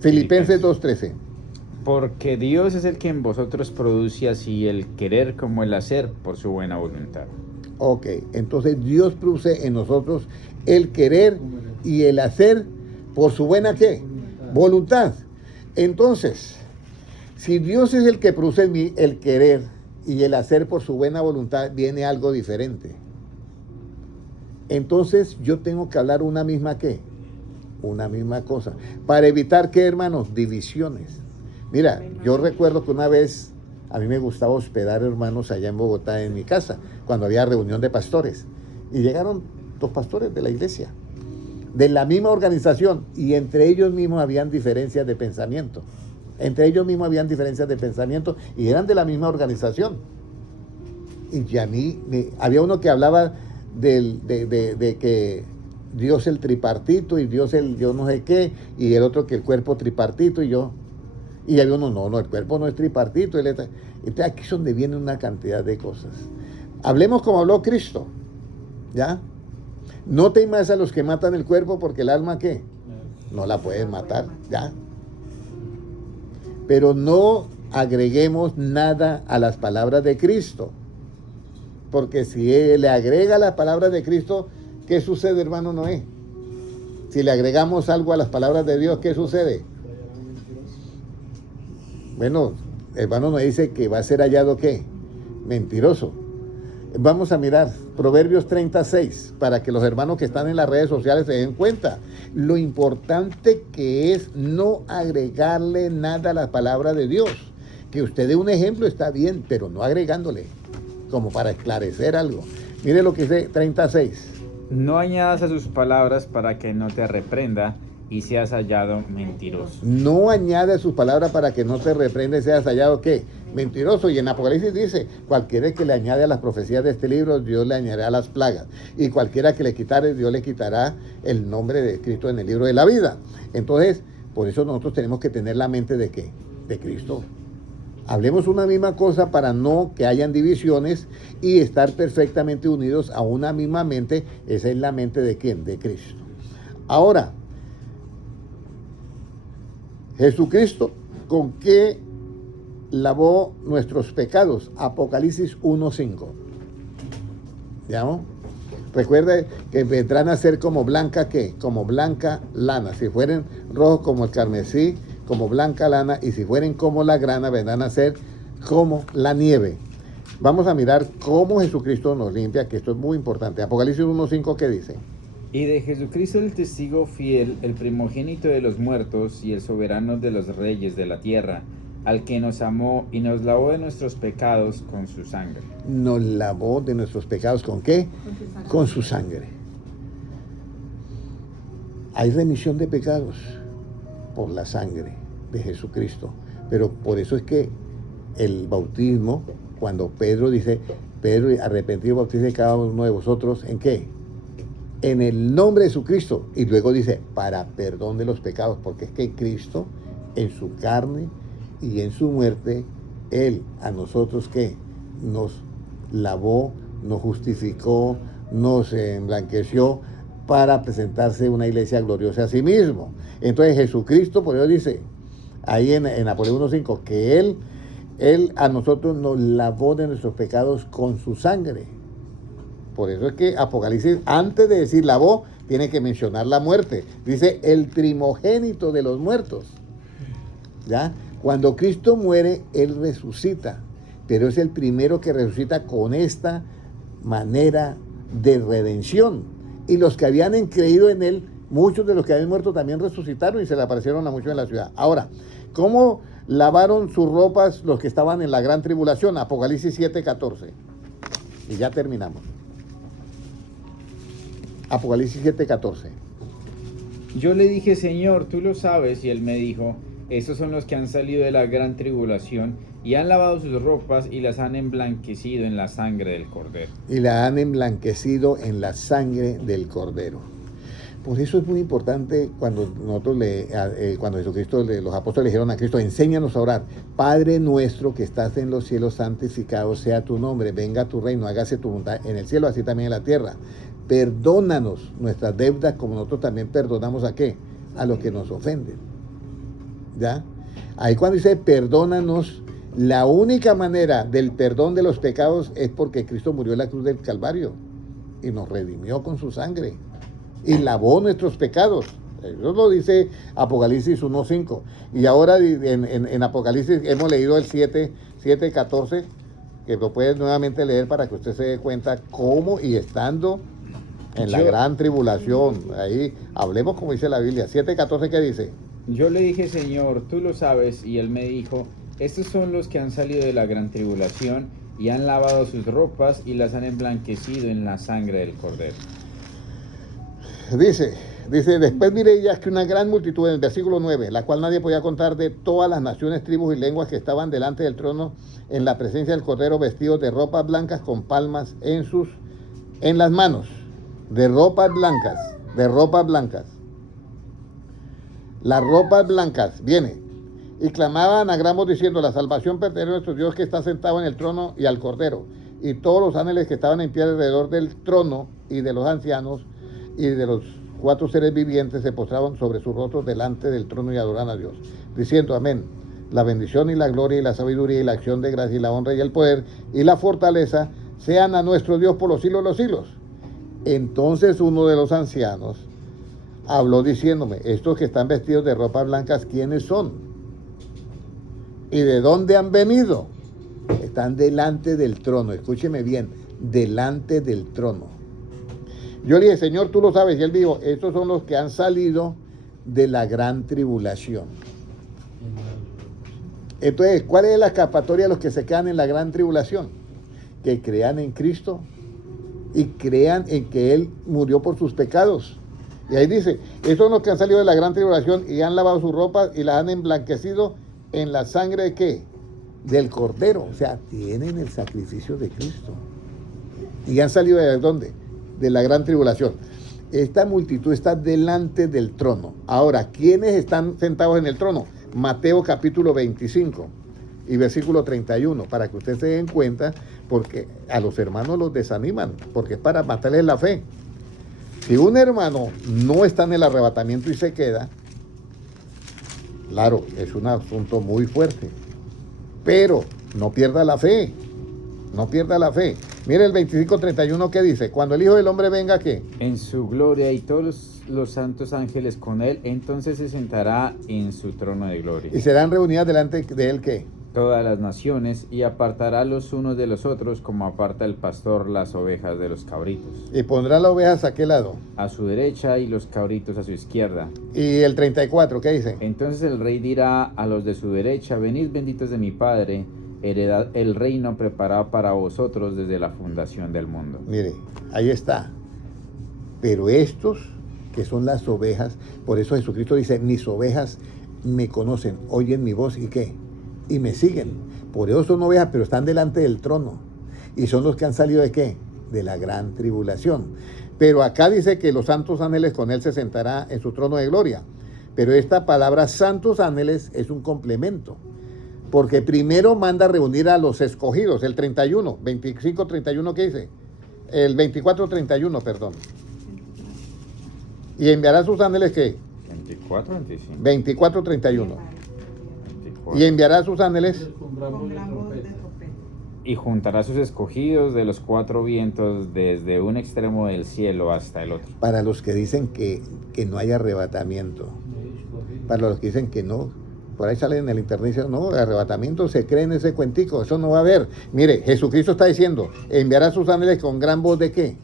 Filipenses 2:13. Porque Dios es el que en vosotros produce así el querer como el hacer por su buena voluntad. Ok, entonces Dios produce en nosotros el querer y el hacer por su buena ¿qué? Voluntad. Entonces, si Dios es el que produce en mí el querer y el hacer por su buena voluntad, viene algo diferente. Entonces yo tengo que hablar una misma ¿qué? Una misma cosa. Para evitar ¿qué, hermanos? Divisiones. Mira, yo recuerdo que una vez a mí me gustaba hospedar hermanos allá en Bogotá en mi casa, cuando había reunión de pastores. Y llegaron 2 pastores de la iglesia, de la misma organización, y entre ellos mismos habían diferencias de pensamiento. Entre ellos mismos habían diferencias de pensamiento y eran de la misma organización. Y a mí, había uno que hablaba de que Dios el tripartito y Dios el yo no sé qué, y el otro que el cuerpo tripartito y yo. Y había uno, no, el cuerpo no es tripartito. Entonces aquí es donde viene una cantidad de cosas. Hablemos como habló Cristo, ¿ya? No temas a los que matan el cuerpo porque el alma, ¿qué? No la pueden matar, ¿ya? Pero no agreguemos nada a las palabras de Cristo. Porque si le agrega las palabras de Cristo, ¿qué sucede, hermano Noé? Si le agregamos algo a las palabras de Dios, ¿qué sucede? Bueno, hermano Noé dice que va a ser hallado, ¿qué? Mentiroso. Vamos a mirar Proverbios 36, para que los hermanos que están en las redes sociales se den cuenta lo importante que es no agregarle nada a la palabra de Dios. Que usted dé un ejemplo está bien, pero no agregándole, como para esclarecer algo. Mire lo que dice 36. No añadas a sus palabras para que no te reprenda y seas hallado mentiroso. No añade sus palabras para que no te reprenda y seas hallado, ¿qué? Mentiroso. Y en Apocalipsis dice, cualquiera que le añade a las profecías de este libro, Dios le añadirá las plagas. Y cualquiera que le quitare, Dios le quitará el nombre de Cristo en el libro de la vida. Entonces, por eso nosotros tenemos que tener la mente de ¿qué? De Cristo. Hablemos una misma cosa para no que hayan divisiones y estar perfectamente unidos a una misma mente. Esa es la mente de ¿quién? De Cristo. Ahora, Jesucristo, ¿con qué lavó nuestros pecados? Apocalipsis 1:5. ¿Ya no? Recuerde que vendrán a ser como blanca, ¿qué? Como blanca lana. Si fueren rojos como el carmesí, como blanca lana, y si fueren como la grana, vendrán a ser como la nieve. Vamos a mirar cómo Jesucristo nos limpia, que esto es muy importante. Apocalipsis 1:5, ¿qué dice? Y de Jesucristo el testigo fiel, el primogénito de los muertos y el soberano de los reyes de la tierra, al que nos amó y nos lavó de nuestros pecados con su sangre. Nos lavó de nuestros pecados, ¿con qué? Con su sangre. Hay remisión de pecados por la sangre de Jesucristo. Pero por eso es que el bautismo, cuando Pedro dice, Pedro arrepentido bautice cada uno de vosotros, ¿en qué? En el nombre de Jesucristo. Y luego dice, para perdón de los pecados, porque es que Cristo, en su carne y en su muerte, Él a nosotros, ¿qué? Nos lavó, nos justificó, nos emblanqueció para presentarse una iglesia gloriosa a sí mismo. Entonces Jesucristo, por eso dice, ahí en Apocalipsis 1:5, que Él a nosotros nos lavó de nuestros pecados con su sangre. Por eso es que Apocalipsis, antes de decir lavó, tiene que mencionar la muerte. Dice el primogénito de los muertos. ¿Ya? Cuando Cristo muere, Él resucita. Pero es el primero que resucita con esta manera de redención. Y los que habían creído en Él, muchos de los que habían muerto también resucitaron y se le aparecieron a muchos en la ciudad. Ahora, ¿cómo lavaron sus ropas los que estaban en la gran tribulación? Apocalipsis 7:14. Y ya terminamos. Apocalipsis 7:14. Yo le dije, Señor, tú lo sabes, y él me dijo, estos son los que han salido de la gran tribulación y han lavado sus ropas y las han emblanquecido en la sangre del Cordero. Y la han emblanquecido en la sangre del Cordero. Por eso es muy importante cuando nosotros cuando Jesucristo, los apóstoles dijeron a Cristo, enséñanos a orar. Padre nuestro que estás en los cielos, santificado sea tu nombre, venga tu reino, hágase tu voluntad en el cielo, así también en la tierra. Perdónanos nuestras deudas como nosotros también perdonamos ¿a qué? A los que nos ofenden. ¿Ya? Ahí cuando dice perdónanos, La única manera del perdón de los pecados es porque Cristo murió en la cruz del Calvario y nos redimió con su sangre y lavó nuestros pecados. Eso lo dice Apocalipsis 1:5. Y ahora en Apocalipsis hemos leído el 7:14, que lo puedes nuevamente leer para que usted se dé cuenta cómo, y estando en la gran tribulación, ahí hablemos como dice la Biblia. 7:14, ¿qué dice? Yo le dije, Señor, tú lo sabes, y él me dijo, estos son los que han salido de la gran tribulación y han lavado sus ropas y las han emblanquecido en la sangre del Cordero. Dice, después miré ya que una gran multitud, en el versículo 9, la cual nadie podía contar, de todas las naciones, tribus y lenguas que estaban delante del trono en la presencia del Cordero, vestidos de ropas blancas con palmas en las manos, de ropas blancas. Las ropas blancas, viene, y clamaban a gran voz diciendo, la salvación pertenece a nuestro Dios que está sentado en el trono y al Cordero. Y todos los ángeles que estaban en pie alrededor del trono y de los ancianos y de los 4 seres vivientes se postraban sobre sus rostros delante del trono y adoraban a Dios, diciendo amén. La bendición y la gloria y la sabiduría y la acción de gracia y la honra y el poder y la fortaleza sean a nuestro Dios por los siglos de los siglos. Entonces uno de los ancianos habló diciéndome, estos que están vestidos de ropas blancas, ¿quiénes son? ¿Y de dónde han venido? Están delante del trono, escúcheme bien, delante del trono. Yo le dije, Señor, tú lo sabes, y él dijo, estos son los que han salido de la gran tribulación. Entonces, ¿cuál es la escapatoria de los que se quedan en la gran tribulación? Que crean en Cristo y crean en que Él murió por sus pecados. Y ahí dice, estos son los que han salido de la gran tribulación y han lavado sus ropas y las han emblanquecido en la sangre de ¿qué? Del Cordero. O sea, tienen el sacrificio de Cristo. ¿Y han salido de dónde? De la gran tribulación. Esta multitud está delante del trono. Ahora, ¿quiénes están sentados en el trono? Mateo capítulo 25 y versículo 31, para que ustedes se den cuenta, porque a los hermanos los desaniman, porque es para matarles la fe. Si un hermano no está en el arrebatamiento y se queda, claro, es un asunto muy fuerte, pero no pierda la fe, no pierda la fe. Mire el 25:31 que dice, cuando el Hijo del Hombre venga, ¿qué? En su gloria y todos los santos ángeles con él, entonces se sentará en su trono de gloria. Y serán reunidas delante de él, ¿qué? Todas las naciones, y apartará los unos de los otros, como aparta el pastor las ovejas de los cabritos. Y pondrá las ovejas a qué lado. A su derecha y los cabritos a su izquierda. Y el 34, ¿qué dice? Entonces el rey dirá a los de su derecha, venid benditos de mi Padre, heredad el reino preparado para vosotros desde la fundación del mundo. Mire, ahí está. Pero estos, que son las ovejas, por eso Jesucristo dice, mis ovejas me conocen, oyen mi voz, ¿y qué? Y me siguen. Por eso son ovejas, pero están delante del trono. Y son los que han salido ¿de qué? De la gran tribulación. Pero acá dice que los santos ángeles con él se sentará en su trono de gloria. Pero esta palabra santos ángeles es un complemento. Porque primero manda reunir a los escogidos, el 31, 25:31, ¿qué dice? El 24:31, perdón. Y enviará a sus ángeles, ¿qué? 24, 25. 24:31. Y enviará a sus ángeles. Con Con gran voz de gran voz de trompeta. trompeta. Y juntará sus escogidos de los 4 vientos desde un extremo del cielo hasta el otro. Para los que dicen que no hay arrebatamiento. Para los que dicen que no. Por ahí sale en el internet y dicen, no, el arrebatamiento se cree en ese cuentico, eso no va a haber. Mire, Jesucristo está diciendo, enviará a sus ángeles con gran voz de ¿qué?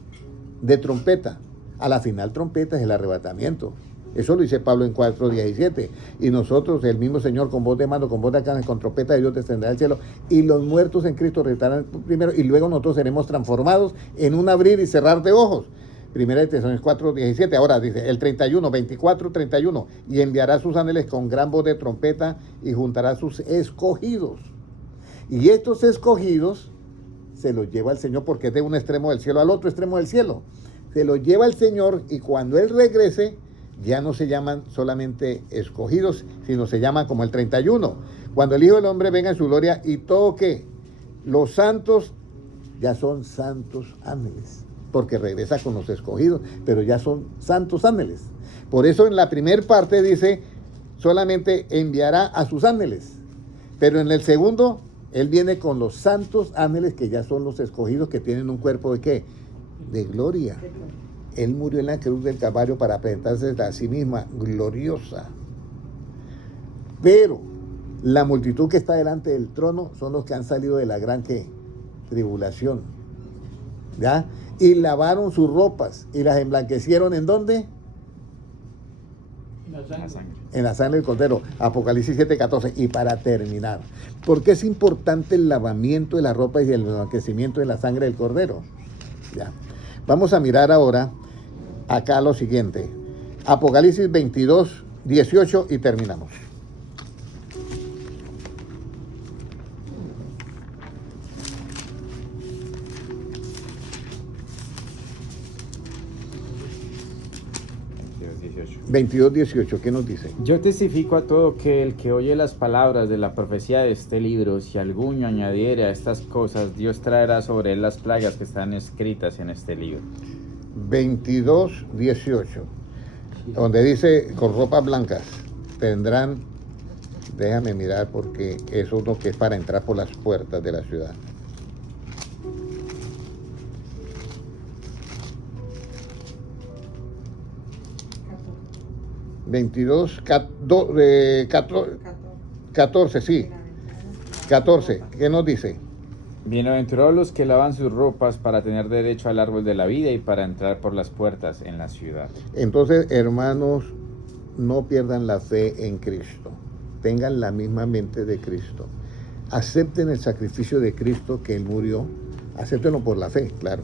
De trompeta. A la final trompeta es el arrebatamiento. Eso lo dice Pablo en 4:17. Y nosotros, el mismo Señor, con voz de mando, con voz de arcángel, con trompeta de Dios descenderá al cielo. Y los muertos en Cristo resucitarán primero. Y luego nosotros seremos transformados en un abrir y cerrar de ojos. Primera de Tesalonicenses 4:17. Ahora dice el 31, 24:31. Y enviará a sus ángeles con gran voz de trompeta y juntará a sus escogidos. Y estos escogidos se los lleva el Señor porque es de un extremo del cielo al otro extremo del cielo. Se los lleva el Señor y cuando Él regrese, ya no se llaman solamente escogidos, sino se llaman como el 31. Cuando el Hijo del Hombre venga en su gloria y todo ¿qué? Los santos ya son santos ángeles, porque regresa con los escogidos, pero ya son santos ángeles. Por eso en la primera parte dice, solamente enviará a sus ángeles, pero en el segundo, Él viene con los santos ángeles que ya son los escogidos que tienen un cuerpo de ¿qué? De gloria. Él murió en la cruz del Calvario para presentarse a sí misma gloriosa. Pero la multitud que está delante del trono son los que han salido de la gran ¿qué? Tribulación. ¿Ya? Y lavaron sus ropas y las emblanquecieron ¿en dónde? La La sangre. sangre. En la sangre del Cordero, Apocalipsis 7:14. Y para terminar, ¿por qué es importante el lavamiento de la ropa y el emblanquecimiento de la sangre del Cordero? Ya. Vamos a mirar ahora acá lo siguiente. Apocalipsis 22:18 y terminamos. Dios 18. 22:18, ¿qué nos dice? Yo testifico a todo que el que oye las palabras de la profecía de este libro, si alguno añadiere a estas cosas, Dios traerá sobre él las plagas que están escritas en este libro. 22:18, donde dice con ropas blancas tendrán, déjame mirar porque eso es lo que es para entrar por las puertas de la ciudad. Catorce. 14, sí, 14, ¿qué nos dice? Bienaventurados los que lavan sus ropas para tener derecho al árbol de la vida y para entrar por las puertas en la ciudad. Entonces, hermanos, no pierdan la fe en Cristo. Tengan la misma mente de Cristo. Acepten el sacrificio de Cristo que Él murió. Acéptenlo por la fe, claro.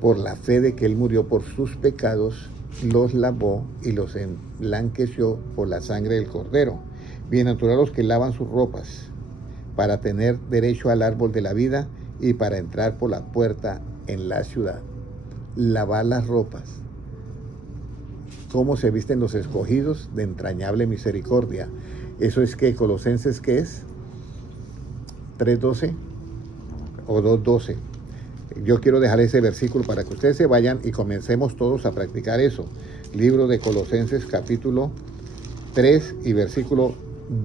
Por la fe de que Él murió por sus pecados, los lavó y los emblanqueció por la sangre del Cordero. Bienaventurados los que lavan sus ropas para tener derecho al árbol de la vida y para entrar por la puerta en la ciudad. Lavar las ropas. ¿Cómo se visten los escogidos de entrañable misericordia? Eso es que Colosenses, ¿qué es? 3:12 o 2:12. Yo quiero dejar ese versículo para que ustedes se vayan y comencemos todos a practicar eso. Libro de Colosenses capítulo 3 y versículo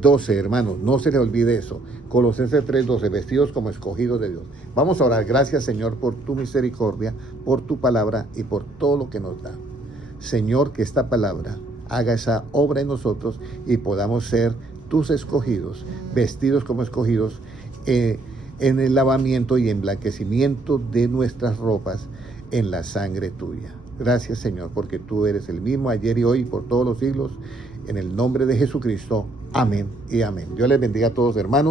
12, hermanos, no se les olvide eso. Colosenses 3:12, vestidos como escogidos de Dios. Vamos a orar. Gracias, Señor, por tu misericordia, por tu palabra y por todo lo que nos da. Señor, que esta palabra haga esa obra en nosotros y podamos ser tus escogidos, vestidos como escogidos, en el lavamiento y emblanquecimiento de nuestras ropas en la sangre tuya. Gracias, Señor, porque tú eres el mismo ayer y hoy y por todos los siglos. En el nombre de Jesucristo. Amén y amén. Dios les bendiga a todos, hermanos.